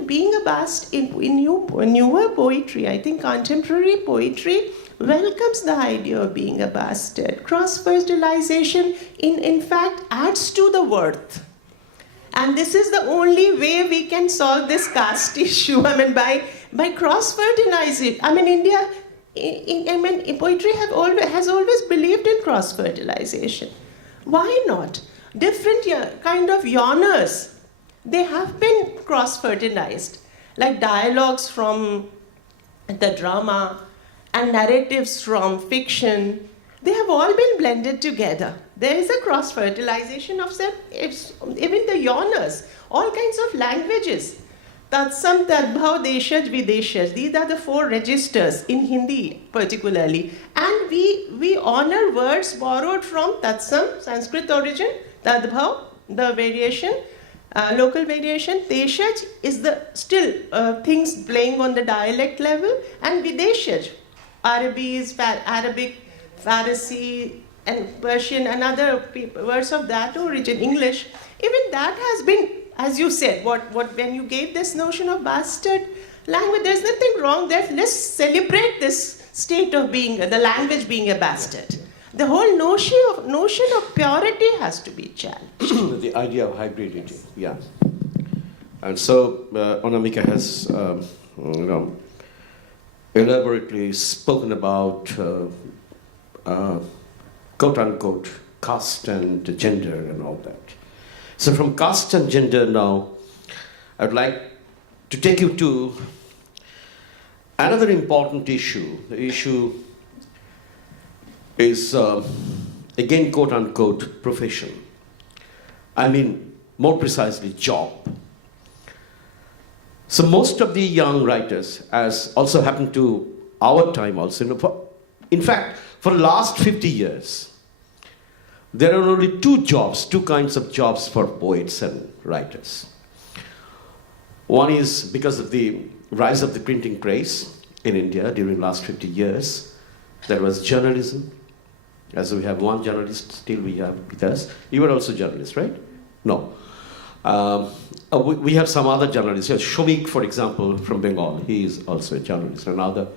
being a bastard in newer poetry, I think contemporary poetry welcomes the idea of being a bastard. Cross-fertilization, in fact, adds to the worth. And this is the only way we can solve this caste issue, by cross-fertilizing. India, poetry has always believed in cross-fertilization. Why not? Different kind of yawners, they have been cross-fertilized. Like dialogues from the drama and narratives from fiction, they have all been blended together. There is a cross-fertilization of them, even the yawners, all kinds of languages. Tatsam, Tadbhav, Deshaj, Videshaj. These are the 4 registers in Hindi particularly. And we honor words borrowed from Tatsam, Sanskrit origin, Tadbhav, the variation, local variation. Deshaj is still things playing on the dialect level. And Videshaj, Arabic, Farsi, and Persian, and other words of that origin, English. Even that has been, as you said, when you gave this notion of bastard language, there's nothing wrong there. Let's celebrate this state of the language being a bastard. The whole notion of purity has to be challenged. The idea of hybridity, yeah. And so Anamika has, elaborately spoken about, quote-unquote, caste and gender and all that. So from caste and gender now, I'd like to take you to another important issue. The issue is, again, quote-unquote, profession. More precisely, job. So most of the young writers, as also happened to our time also, in fact, for the last 50 years, there are only two kinds of jobs for poets and writers. One is because of the rise of the printing press in India during the last 50 years. There was journalism. As we have one journalist still we have with us. You were also a journalist, right? No. We have some other journalists. Shomik, for example, from Bengal. He is also a journalist. And other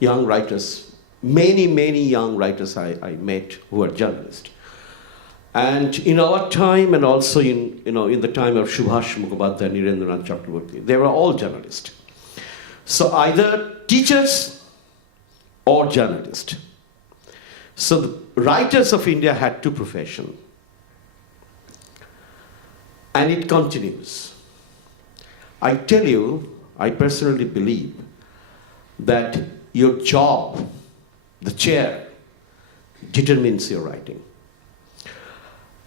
young writers, many young writers I met who are journalists. And in our time, and also in the time of Subhash Mukhopadhyay, Nirendranath Chakraborty, they were all journalists. So either teachers or journalist. So the writers of India had two professions. And it continues. I tell you, I personally believe that your job, the chair, determines your writing.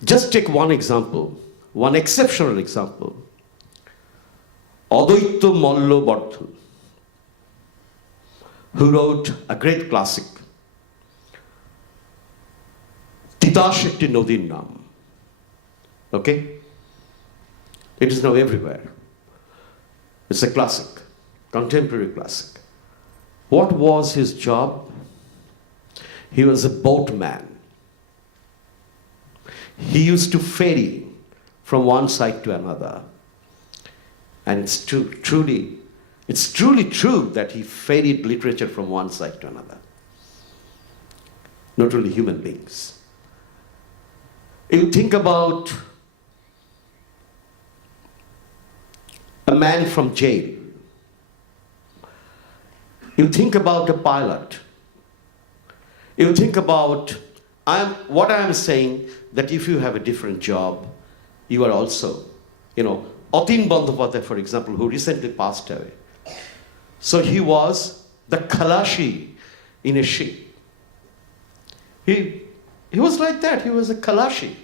Just take one example, one exceptional example. Advaita Mallabardhan, who wrote a great classic, Titas Ekti Nodir Naam. Okay? It is now everywhere. It's a classic, contemporary classic. What was his job? He was a boatman. He used to ferry from one side to another. And it's truly true that he ferried literature from one side to another. Not only human beings. You think about a man from jail. You think about a pilot. You think about, what I am saying, that if you have a different job, you are also, Atin Bandhopadhyay, for example, who recently passed away. So he was the Khalashi in a ship. He was like that, he was a Khalashi.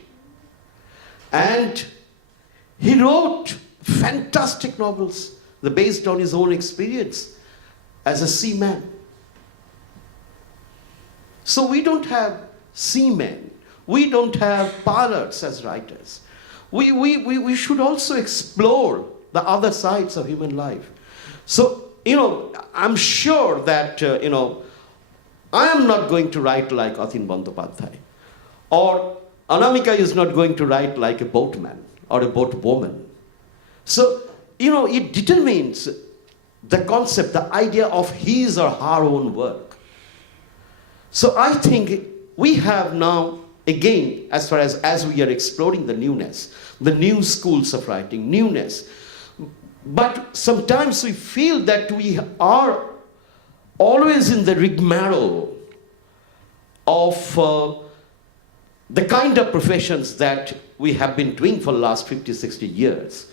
And he wrote fantastic novels based on his own experience as a seaman. So we don't have seamen, we don't have pilots as writers. We should also explore the other sides of human life. So, I'm sure that, I am not going to write like Atin Bandhopadhyay, or Anamika is not going to write like a boatman or a boatwoman. So, it determines the concept, the idea of his or her own work. So I think we have now, again, as far as we are exploring the newness, the new schools of writing, newness. But sometimes we feel that we are always in the rigmarole of the kind of professions that we have been doing for the last 50, 60 years.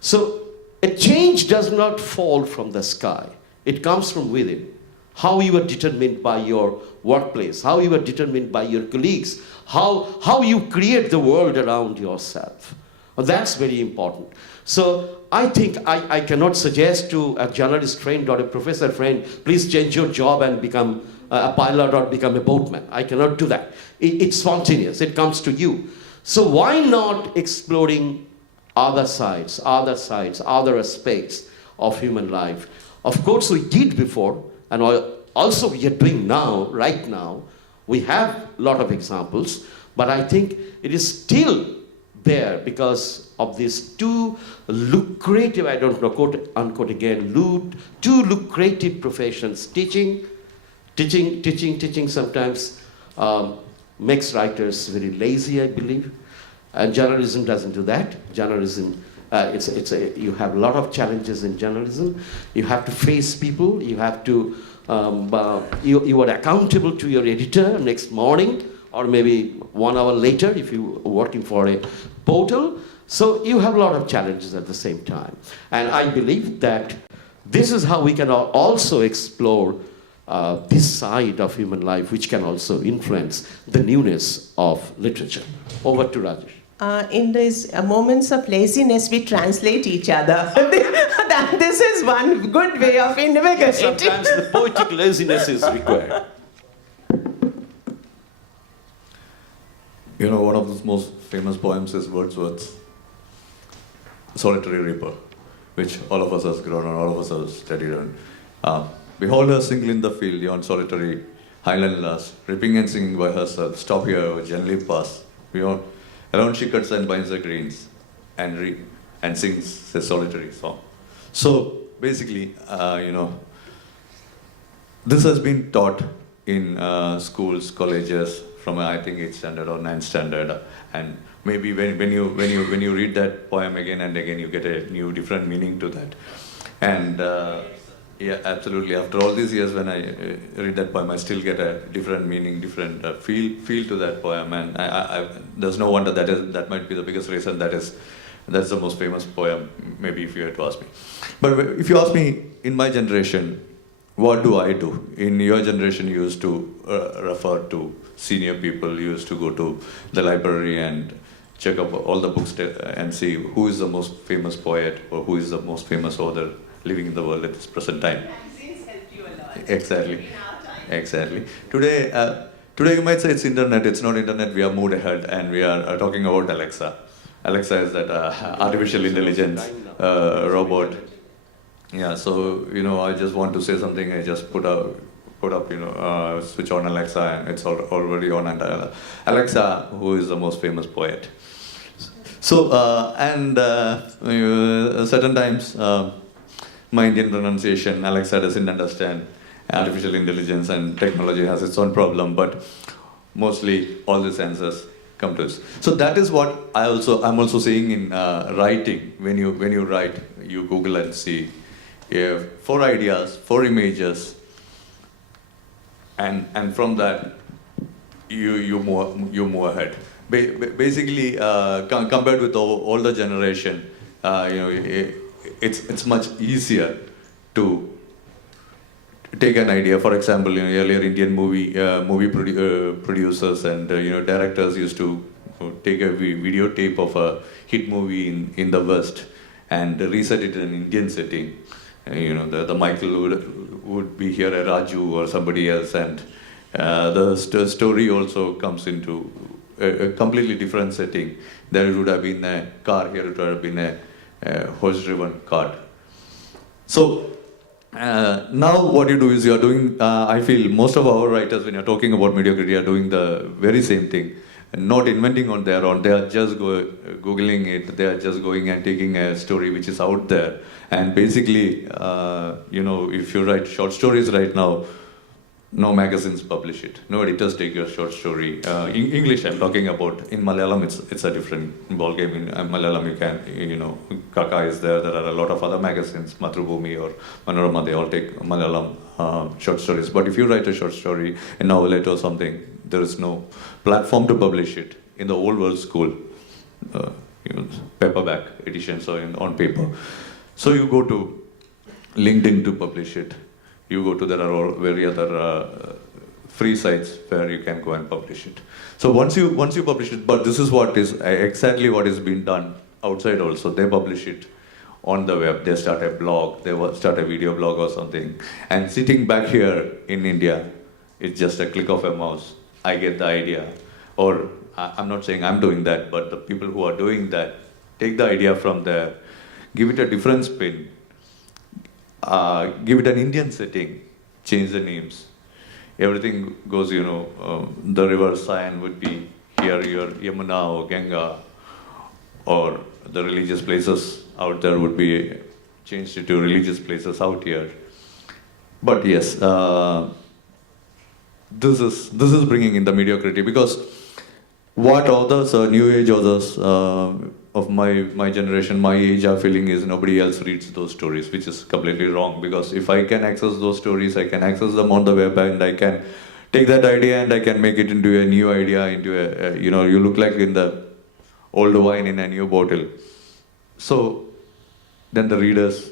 So a change does not fall from the sky. It comes from within. How you are determined by your workplace, how you are determined by your colleagues, how you create the world around yourself. Well, that's very important. So I think I cannot suggest to a journalist friend or a professor friend, please change your job and become a pilot or become a boatman. I cannot do that. It's spontaneous. It comes to you. So why not exploring other sides, other aspects of human life? Of course, we did before, and also we are doing now, right now. We have a lot of examples, but I think it is still there because of these two lucrative, I don't know, quote unquote again, two lucrative professions. Teaching sometimes makes writers very lazy, I believe. And journalism doesn't do that. Journalism, you have a lot of challenges in journalism. You have to face people. You have to, you are accountable to your editor next morning, or maybe 1 hour later if you are working for a portal. So you have a lot of challenges at the same time. And I believe that this is how we can also explore this side of human life, which can also influence the newness of literature. Over to Rajesh. In these moments of laziness, we translate each other. This is one good way of navigating. Sometimes the poetic laziness is required. One of the most famous poems is Wordsworth's Solitary Reaper, which all of us has grown on, all of us have studied on. Behold her single in the field, yon solitary highland lass, ripping and singing by herself, stop here, gently pass. Around she cuts and binds the greens and sings a solitary song. So basically, this has been taught in schools, colleges from I think 8th standard or 9th standard, and maybe when you read that poem again and again, you get a new different meaning to that. And Yeah, absolutely. After all these years, when I read that poem, I still get a different meaning, different feel to that poem, and there's no wonder that might be the biggest reason that's the most famous poem. Maybe if you had to ask me, but if you ask me, in my generation, what do I do? In your generation, you used to refer to senior people. You used to go to the library and check up all the books and see who is the most famous poet or who is the most famous author living in the world at this present time. Magazines helped you a lot. Exactly. In our time. Exactly. Today you might say it's internet. It's not internet. We are moved ahead and we are talking about Alexa. Alexa is that artificial intelligence robot. Yeah. So I just want to say something. I just put up switch on Alexa and it's already on. And Alexa, who is the most famous poet? So certain times. My Indian pronunciation, Alexa doesn't understand. Artificial intelligence and technology has its own problem, but mostly all these answers come to us. So that is what I'm also seeing in writing. When you write, you Google and see 4 ideas, 4 images, and from that you move ahead. Basically, compared with the older generation, it's much easier to take an idea. For example, earlier Indian movie producers and directors used to take a videotape of a hit movie in the West and reset it in an Indian setting. The Michael would be here, a Raju or somebody else, and the story also comes into a completely different setting. There would have been a car, here it would have been a horse-driven cart. So now what you do is you are doing, I feel most of our writers, when you're talking about mediocrity, are doing the very same thing, not inventing on their own. They are just Googling it, they are just going and taking a story which is out there. And basically, if you write short stories right now, no magazines publish it. No editors take your short story. In English, I'm talking about. In Malayalam, it's a different ballgame. In Malayalam, you can, Kaka is there. There are a lot of other magazines, Matrubhumi or Manorama. They all take Malayalam short stories. But if you write a short story, a novelette or something, there is no platform to publish it. In the old world school, paperback editions or on paper. So you go to LinkedIn to publish it. You go to, there are all very other free sites where you can go and publish it. So once you publish it, but this is what is exactly what is being done outside also. They publish it on the web. They start a blog. They start a video blog or something. And sitting back here in India, it's just a click of a mouse. I get the idea. Or I'm not saying I'm doing that, but the people who are doing that take the idea from there, give it a different spin. Give it an Indian setting, change the names. Everything goes, the river Sion would be here, your Yamuna or Ganga, or the religious places out there would be changed to religious places out here. But yes, this is bringing in the mediocrity, because what authors, new age authors of my generation, my age are feeling is nobody else reads those stories, which is completely wrong. Because if I can access those stories, I can access them on the web, and I can take that idea and I can make it into a new idea, into a you look like in the old wine in a new bottle. So then the readers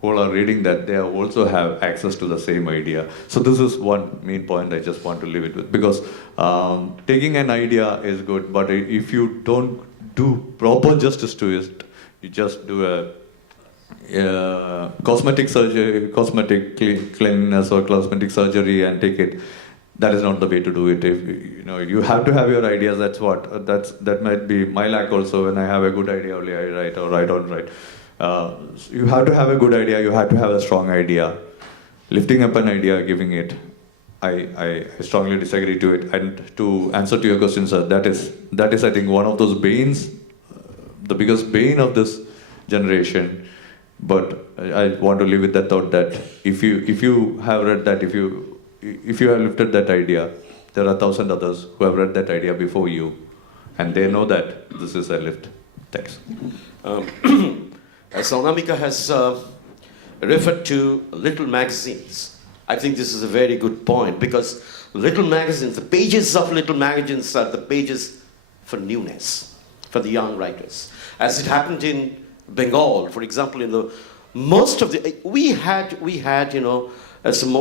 who are reading that, they also have access to the same idea. So this is one main point I just want to leave it with, because taking an idea is good, but if you don't do proper justice to it, you just do a cosmetic surgery, cosmetic cleanliness or cosmetic surgery and take it. That is not the way to do it. If you have to have your ideas. That might be my lack also. When I have a good idea, only I write or I don't write. You have to have a good idea. You have to have a strong idea. Lifting up an idea, giving it. I strongly disagree to it. And to answer to your question, sir, that is I think one of those banes, the biggest bane of this generation. But I want to leave with that thought that if you have read that, if you have lifted that idea, there are 1,000 others who have read that idea before you, and they know that this is a lift. Thanks. As Anamika has referred to little magazines. I think this is a very good point because little magazines, the pages of little magazines are the pages for newness, for the young writers. As it happened in Bengal, for example, in the most of the, we had more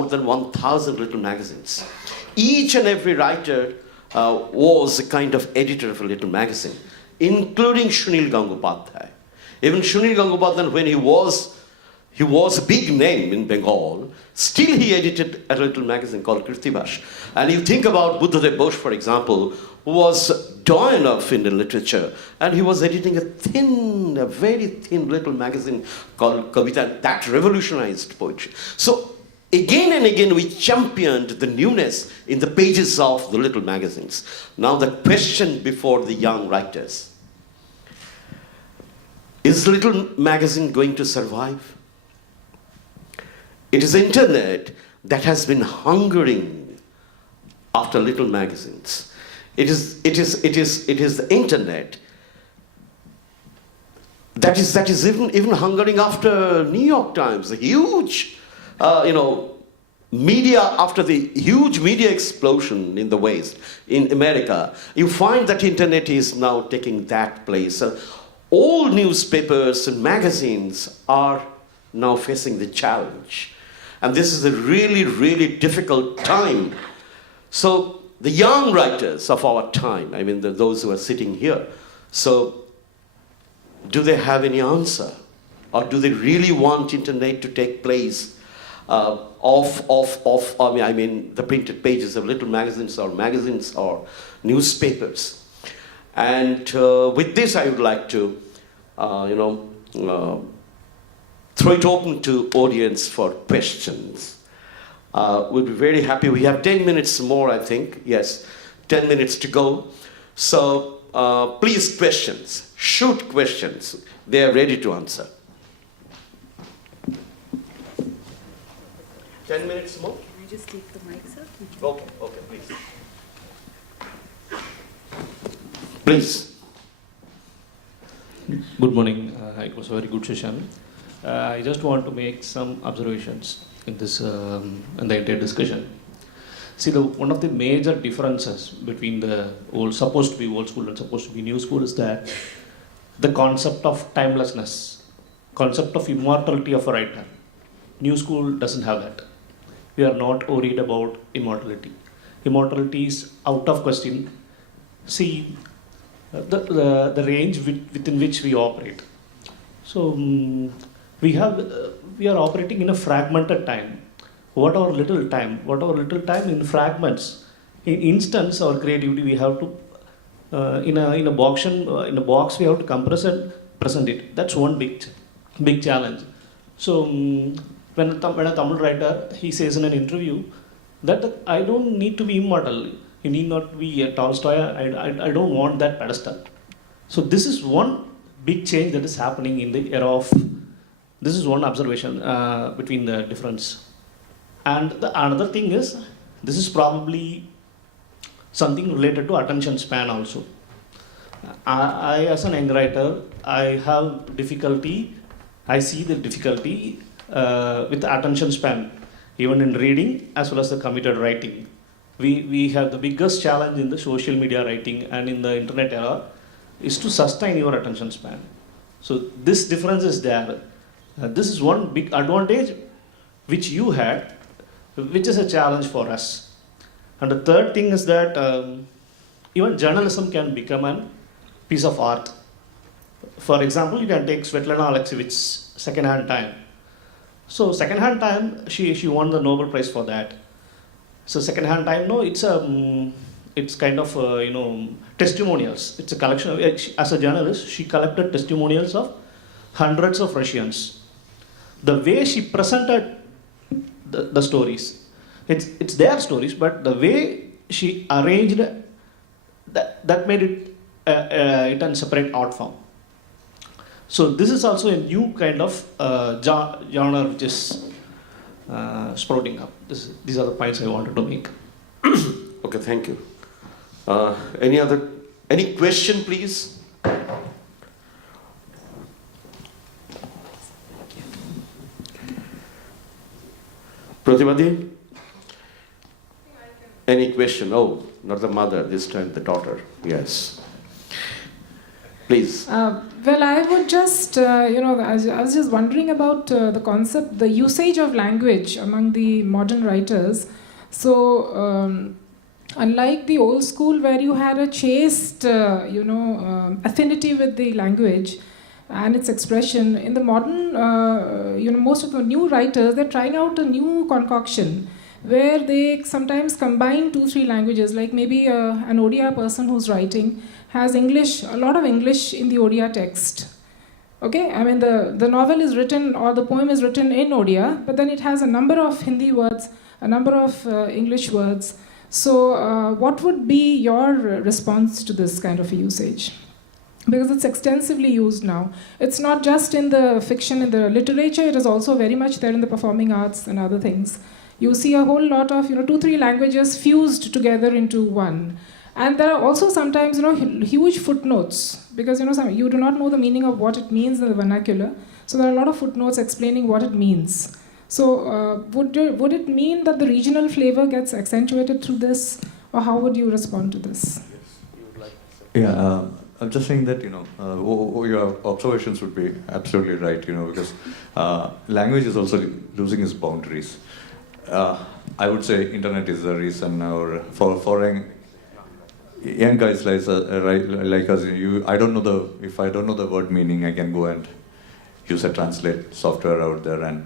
than 1,000 little magazines. Each and every writer was a kind of editor of a little magazine, including Sunil Gangopadhyay. Even Sunil Gangopadhyay, when he was a big name in Bengal, still he edited a little magazine called Kirtibash. And you think about Buddhadev Bose, for example, who was doyen of Indian literature, and he was editing a very thin little magazine called Kavita that revolutionized poetry. So again and again we championed the newness in the pages of the little magazines. Now the question before the young writers, is little magazine going to survive? It is the internet that has been hungering after little magazines. It is the internet that is even hungering after New York Times, the huge, media, after the huge media explosion in the West, in America. You find that internet is now taking that place. All newspapers and magazines are now facing the challenge. And this is a really, really difficult time. So the young writers of our time, I mean those who are sitting here, so do they have any answer? Or do they really want internet to take place the printed pages of little magazines or newspapers? And with this I would like to, throw it open to audience for questions. We'll be very happy. We have 10 minutes more, I think. Yes, 10 minutes to go. So please, questions. Shoot questions. They are ready to answer. 10 minutes more? Can I just take the mic, sir? Okay, please. Please. Good morning. It was a very good session. I just want to make some observations in this in the entire discussion. See, one of the major differences between the supposed to be old school and supposed to be new school is that the concept of timelessness, concept of immortality of a writer. New school doesn't have that. We are not worried about immortality. Immortality is out of question. See, the range within which we operate. So we are operating in a fragmented time. What our little time in fragments. In instance, our creativity we have to in a box we have to compress and present it. That's one big challenge. So when a Tamil writer, he says in an interview that I don't need to be immortal. You need not be a Tolstoy. I don't want that pedestal. So this is one big change that is happening in the era of. This is one observation between the difference. And another thing is, this is probably something related to attention span also. I as an young writer, I have difficulty. I see the difficulty with attention span, even in reading as well as the committed writing. We have the biggest challenge in the social media writing and in the internet era is to sustain your attention span. So this difference is there. This is one big advantage which you had, which is a challenge for us. And the third thing is that even journalism can become a piece of art. For example, you can take Svetlana Alexievich's Second-Hand Time. So Second-Hand Time, she won the Nobel Prize for that. So Second-Hand Time, no, it's kind of testimonials. It's a collection of, as a journalist, she collected testimonials of hundreds of Russians. The way she presented the stories, it's their stories, but the way she arranged that made it a separate art form. So this is also a new kind of genre which is sprouting up. These are the points I wanted to make. Okay, thank you. Any question, please? Srimati? Any question? Oh, not the mother, this time the daughter. Yes. Please. Well, I would just, I was just wondering about the concept, the usage of language among the modern writers. So, unlike the old school where you had a chaste, affinity with the language and its expression, in the modern, most of the new writers, they're trying out a new concoction where they sometimes combine 2-3 languages, like maybe an Odia person who's writing has English, a lot of English in the Odia text. Okay, I mean the novel is written or the poem is written in Odia, but then it has a number of Hindi words, a number of English words. So what would be your response to this kind of a usage? Because it's extensively used now. It's not just in the fiction, in the literature, it is also very much there in the performing arts and other things. You see a whole lot of 2-3 languages fused together into one. And there are also sometimes huge footnotes, because you do not know the meaning of what it means in the vernacular. So there are a lot of footnotes explaining what it means. So would it mean that the regional flavor gets accentuated through this, or how would you respond to this? Yeah, I'm just saying that your observations would be absolutely right. Because language is also losing its boundaries. I would say internet is the reason, or for young guys like us, if I don't know the word meaning, I can go and use a translate software out there and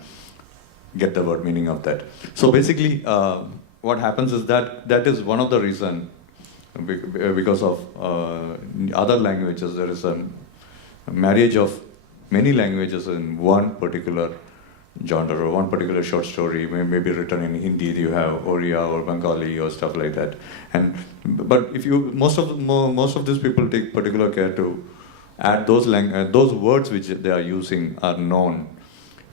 get the word meaning of that. So basically, what happens is that is one of the reasons, because of other languages. There is a marriage of many languages in one particular genre or one particular short story, maybe written in Hindi. You have Oriya or Bengali or stuff like that. But if most of these people take particular care to add those words which they are using are known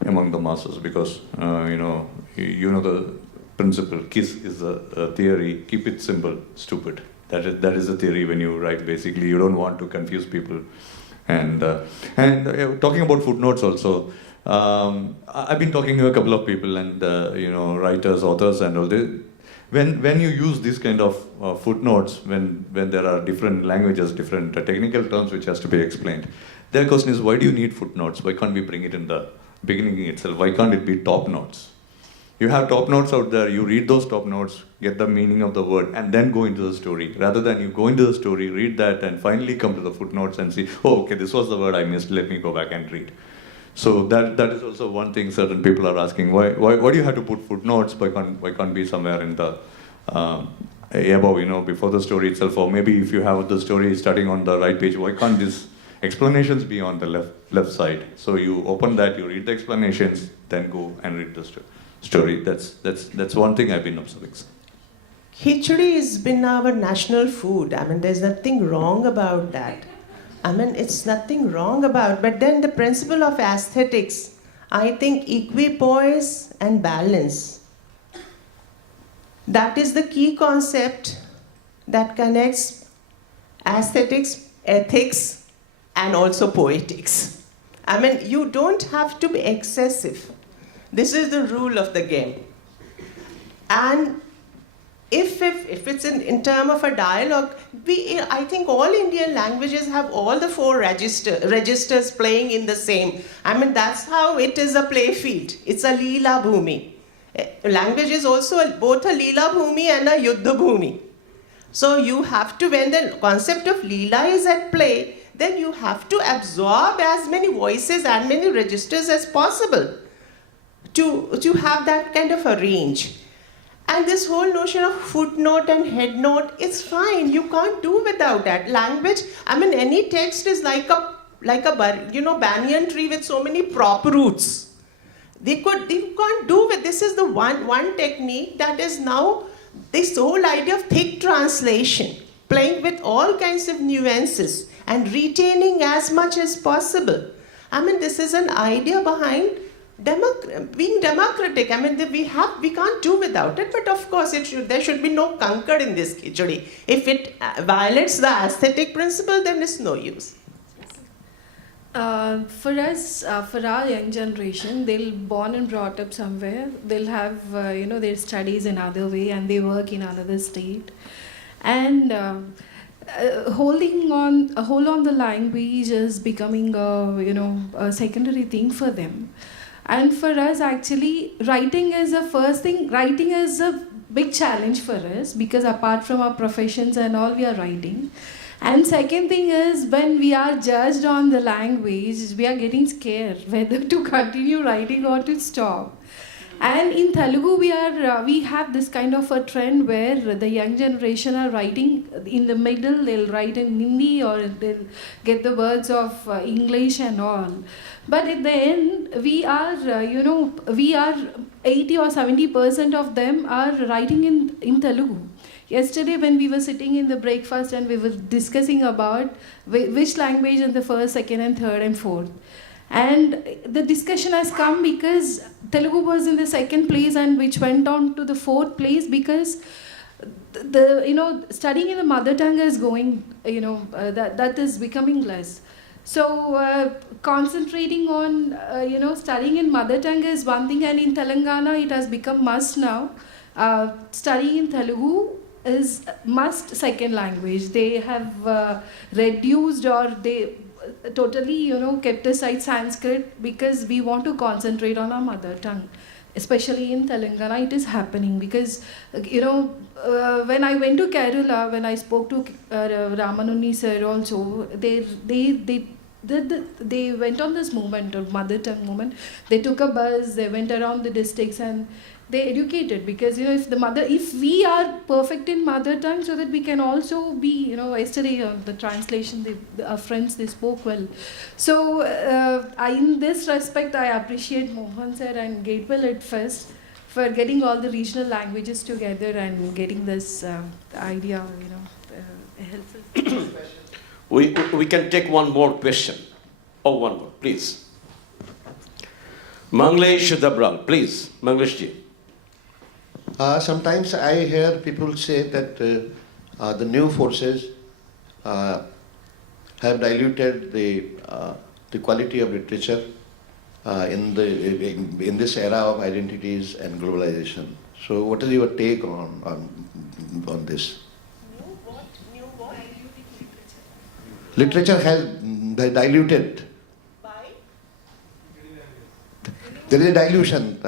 among the masses, because the principle. KISS is a theory. Keep it simple, stupid. That is the theory when you write. Basically, you don't want to confuse people. And talking about footnotes also. I've been talking to a couple of people and writers, authors, and all this. When you use these kind of footnotes, when there are different languages, different technical terms which has to be explained, their question is, why do you need footnotes? Why can't we bring it in the beginning itself? Why can't it be top notes? You have top notes out there, you read those top notes, get the meaning of the word, and then go into the story. Rather than you go into the story, read that, and finally come to the footnotes and see, oh, okay, this was the word I missed, let me go back and read. So that is also one thing certain people are asking. Why do you have to put footnotes? Why can't be somewhere in the above, before the story itself? Or maybe if you have the story starting on the right page, why can't these explanations be on the left side? So you open that, you read the explanations, then go and read the story. That's one thing I've been observing. Khichdi has been our national food. I mean, there's nothing wrong about that. I mean, it's nothing wrong about, but then the principle of aesthetics, I think equipoise and balance. That is the key concept that connects aesthetics, ethics, and also poetics. I mean, you don't have to be excessive. This is the rule of the game. And if it's in terms of a dialogue, I think all Indian languages have all the 4 registers playing in the same. I mean, that's how it is a play field. It's a Leela Bhumi. Language is also both a Leela Bhumi and a Yuddha Bhumi. So you have to, when the concept of Leela is at play, then you have to absorb as many voices and many registers as possible to have that kind of a range. And this whole notion of footnote and headnote, it's fine. You can't do without that. Language, I mean, any text is like a banyan tree with so many prop roots. You can't do with, this is the one technique that is now this whole idea of thick translation, playing with all kinds of nuances and retaining as much as possible. I mean, this is an idea behind being democratic. I mean, we can't do without it, but of course there should be no concord in this khichdi. If it violates the aesthetic principle, then it's no use. For us, for our young generation, they'll born and brought up somewhere. They'll have, their studies another way, and they work in another state. And hold on the language is becoming a secondary thing for them. And for us, actually, writing is the first thing. Writing is a big challenge for us because apart from our professions and all, we are writing. And second thing is, when we are judged on the language, we are getting scared whether to continue writing or to stop. And in Telugu, we have this kind of a trend where the young generation are writing in the middle. They'll write in Hindi or they'll get the words of English and all. But at the end, we are 80 or 70% of them are writing in Telugu. Yesterday, when we were sitting in the breakfast and we were discussing about which language in the first, second, and third, and fourth. And the discussion has come because Telugu was in the second place and which went on to the fourth place because studying in the mother tongue is going, that is becoming less. So concentrating on, studying in mother tongue is one thing, and in Telangana it has become must now. Studying in Telugu is must second language. They have reduced or they totally, kept aside Sanskrit because we want to concentrate on our mother tongue. Especially in Telangana, it is happening because, when I went to Kerala, when I spoke to Ramanuni sir also, they went on this movement, or mother tongue movement. They took a bus, they went around the districts and they educated because if we are perfect in mother tongue, so that we can also be, yesterday the translation, our friends, they spoke well. So in this respect, I appreciate Mohan sir and Gateway Litfest for getting all the regional languages together and getting this idea, helpful. We can take one more question. Oh, one more, please. Manglesh Dabrang, please, Manglesh ji. Sometimes I hear people say that the new forces have diluted the quality of literature in this era of identities and globalization. So, what is your take on this? New what? Literature has diluted. By? There is a dilution.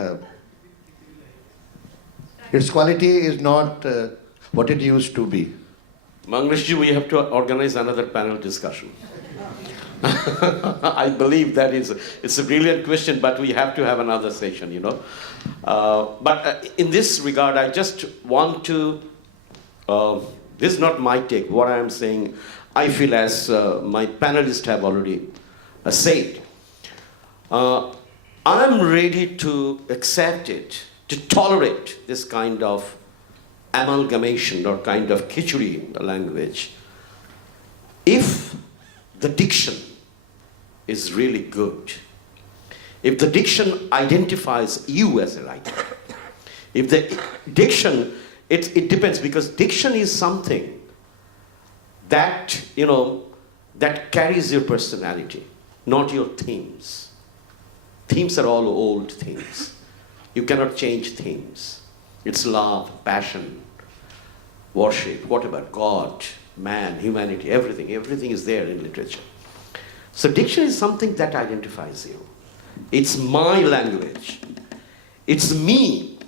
Its quality is not what it used to be. Manglesh ji, we have to organize another panel discussion. I believe that it's a brilliant question, but we have to have another session, But in this regard, I just want to, this is not my take, what I am saying, I feel as my panelists have already said. I'm ready to accept it, to tolerate this kind of amalgamation or kind of khichdi in the language, if the diction is really good, if the diction identifies you as a writer, if the diction, it depends, because diction is something that, that carries your personality, not your themes. Themes are all old themes. You cannot change themes. It's love, passion, worship, whatever, God, man, humanity, everything is there in literature. So diction is something that identifies you. It's my language. It's me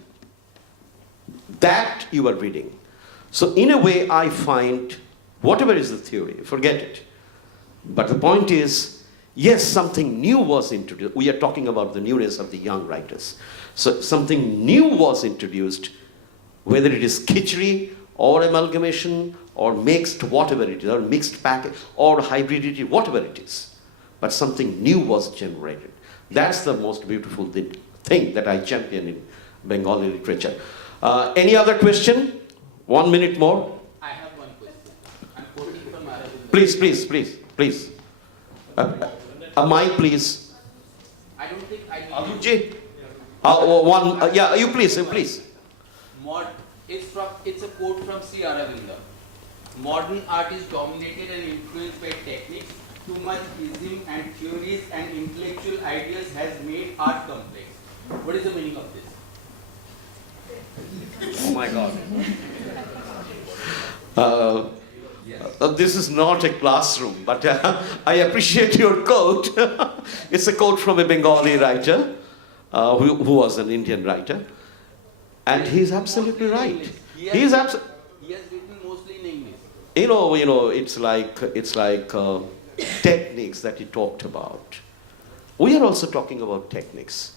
that you are reading. So in a way, I find, whatever is the theory, forget it. But the point is, yes, something new was introduced. We are talking about the newness of the young writers. So something new was introduced, whether it is khichdi or amalgamation or mixed, whatever it is, or mixed package or hybridity, whatever it is. But something new was generated. That's the most beautiful thing that I champion in Bengali literature. Any other question? 1 minute more. I have one question. I'm quoting from Arabic. Please. A mic, please. I don't think I need Abuji? You please. It's a quote from C. Aravinda. Modern art is dominated and influenced by techniques too much ism and theories and intellectual ideas has made art complex. What is the meaning of this? Oh my God. This is not a classroom, but I appreciate your quote. It's a quote from a Bengali writer who was an Indian writer. And he's absolutely right. He has written mostly in English. You know, it's like techniques that he talked about. We are also talking about techniques.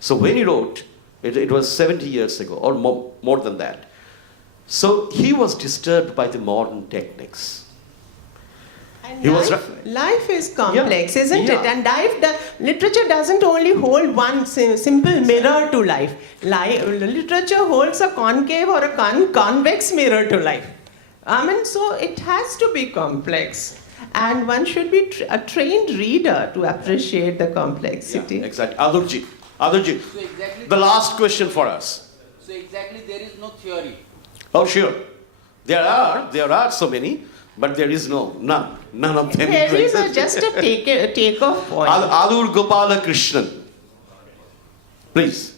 So when he wrote, it was 70 years ago, or more than that. So he was disturbed by the modern techniques. And He was life is complex, isn't Yeah. it? And literature doesn't only hold one simple mirror to life. Literature holds a concave or a convex mirror to life. I mean, so it has to be complex. And one should be a trained reader to appreciate the complexity. Yeah, exactly. Adurji, So exactly the last question for us. So exactly there is no theory. Oh, sure. There are so many, but there is none. None of them. There is just a take-off point. Adur Gopala Krishnan. Please.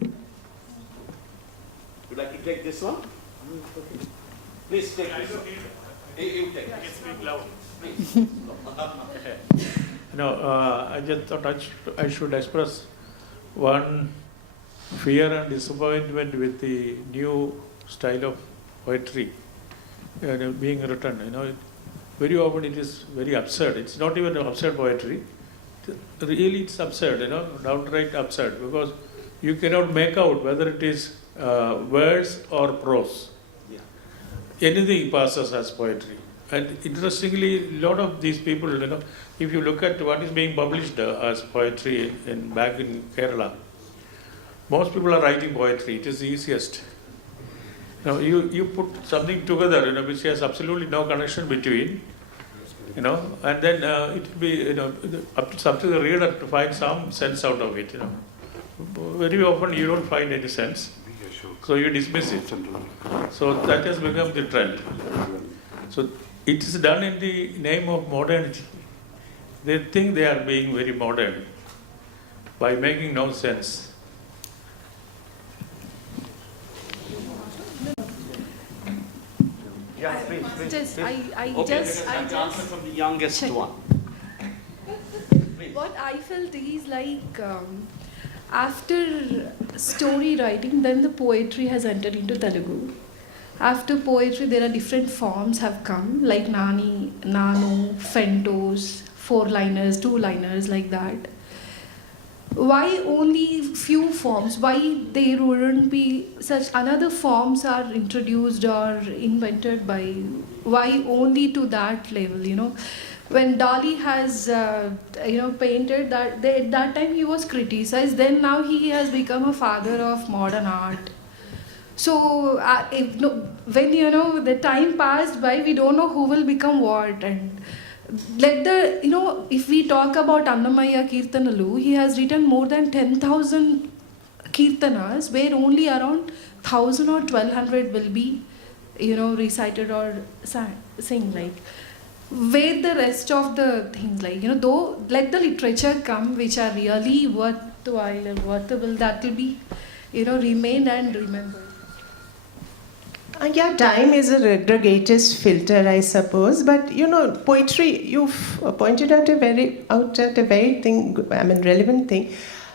Would you like to take this one? Please take this one. You take it. I just thought I should express one fear and disappointment with the new style of poetry being written. Very often it is very absurd. It's not even absurd poetry. Really, it's absurd. Downright absurd, because you cannot make out whether it is verse or prose. Yeah. Anything passes as poetry. And interestingly, a lot of these people, if you look at what is being published as poetry back in Kerala, most people are writing poetry. It is the easiest. You put something together, which has absolutely no connection between, and then it will be, up to the reader to find some sense out of it. Very often you don't find any sense, so you dismiss it. So that has become the trend. So it is done in the name of modernity. They think they are being very modern by making no sense. Yeah, please. I Okay, just answer from the youngest Check. one. what I felt is like after story writing, then the poetry has entered into Telugu. After poetry, there are different forms have come, like Nani, Nanu, Fentos, 4-liners, 2-liners, like that. Why only few forms? Why there wouldn't be such another forms are introduced or invented by? Why only to that level? When Dali has painted that, at that time he was criticized. Then now he has become a father of modern art. So when the time passed by, we don't know who will become what. And if we talk about Annamaya Kirtanalu, he has written more than 10,000 Kirtanas, where only around 1,000 or 1,200 will be, recited or sing like. Where the rest of the things though let the literature come, which are really worthwhile and worthable, that will be, remain and remembered. Yeah, time is a greatest filter, I suppose. But poetry. You've pointed out a very relevant thing.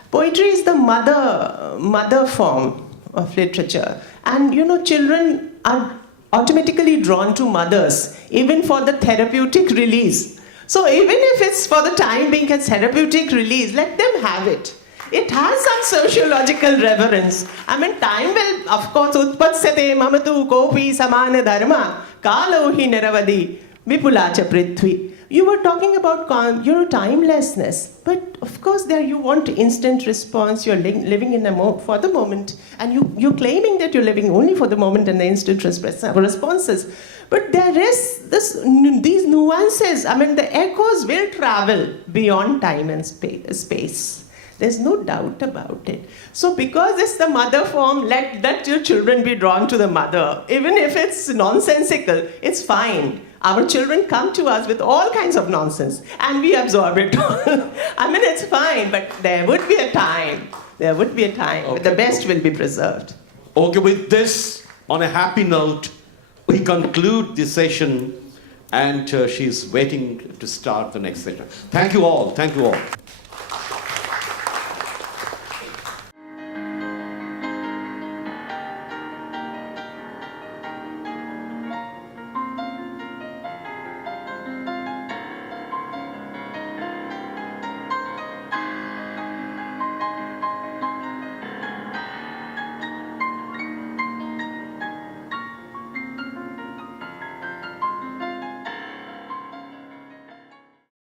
Poetry is the mother form of literature, and children are automatically drawn to mothers, even for the therapeutic release. So even if it's for the time being a therapeutic release, let them have it. It has some sociological reverence. Time will, of course, utpatsate mamatu kopi samana dharma kalohi neravadi vipulacha prithvi. You were talking about timelessness, but of course there you want instant response. You're living in for the moment, and you're claiming that you're living only for the moment and the instant responses. But there is these nuances. The echoes will travel beyond time and space. There's no doubt about it. So because it's the mother form, let your children be drawn to the mother. Even if it's nonsensical, it's fine. Our children come to us with all kinds of nonsense and we absorb it. I mean, it's fine, but there would be a time. There would be a time when the best will be preserved. Okay, with this, on a happy note, we conclude this session, and she's waiting to start the next session. Thank you all. Thank you all.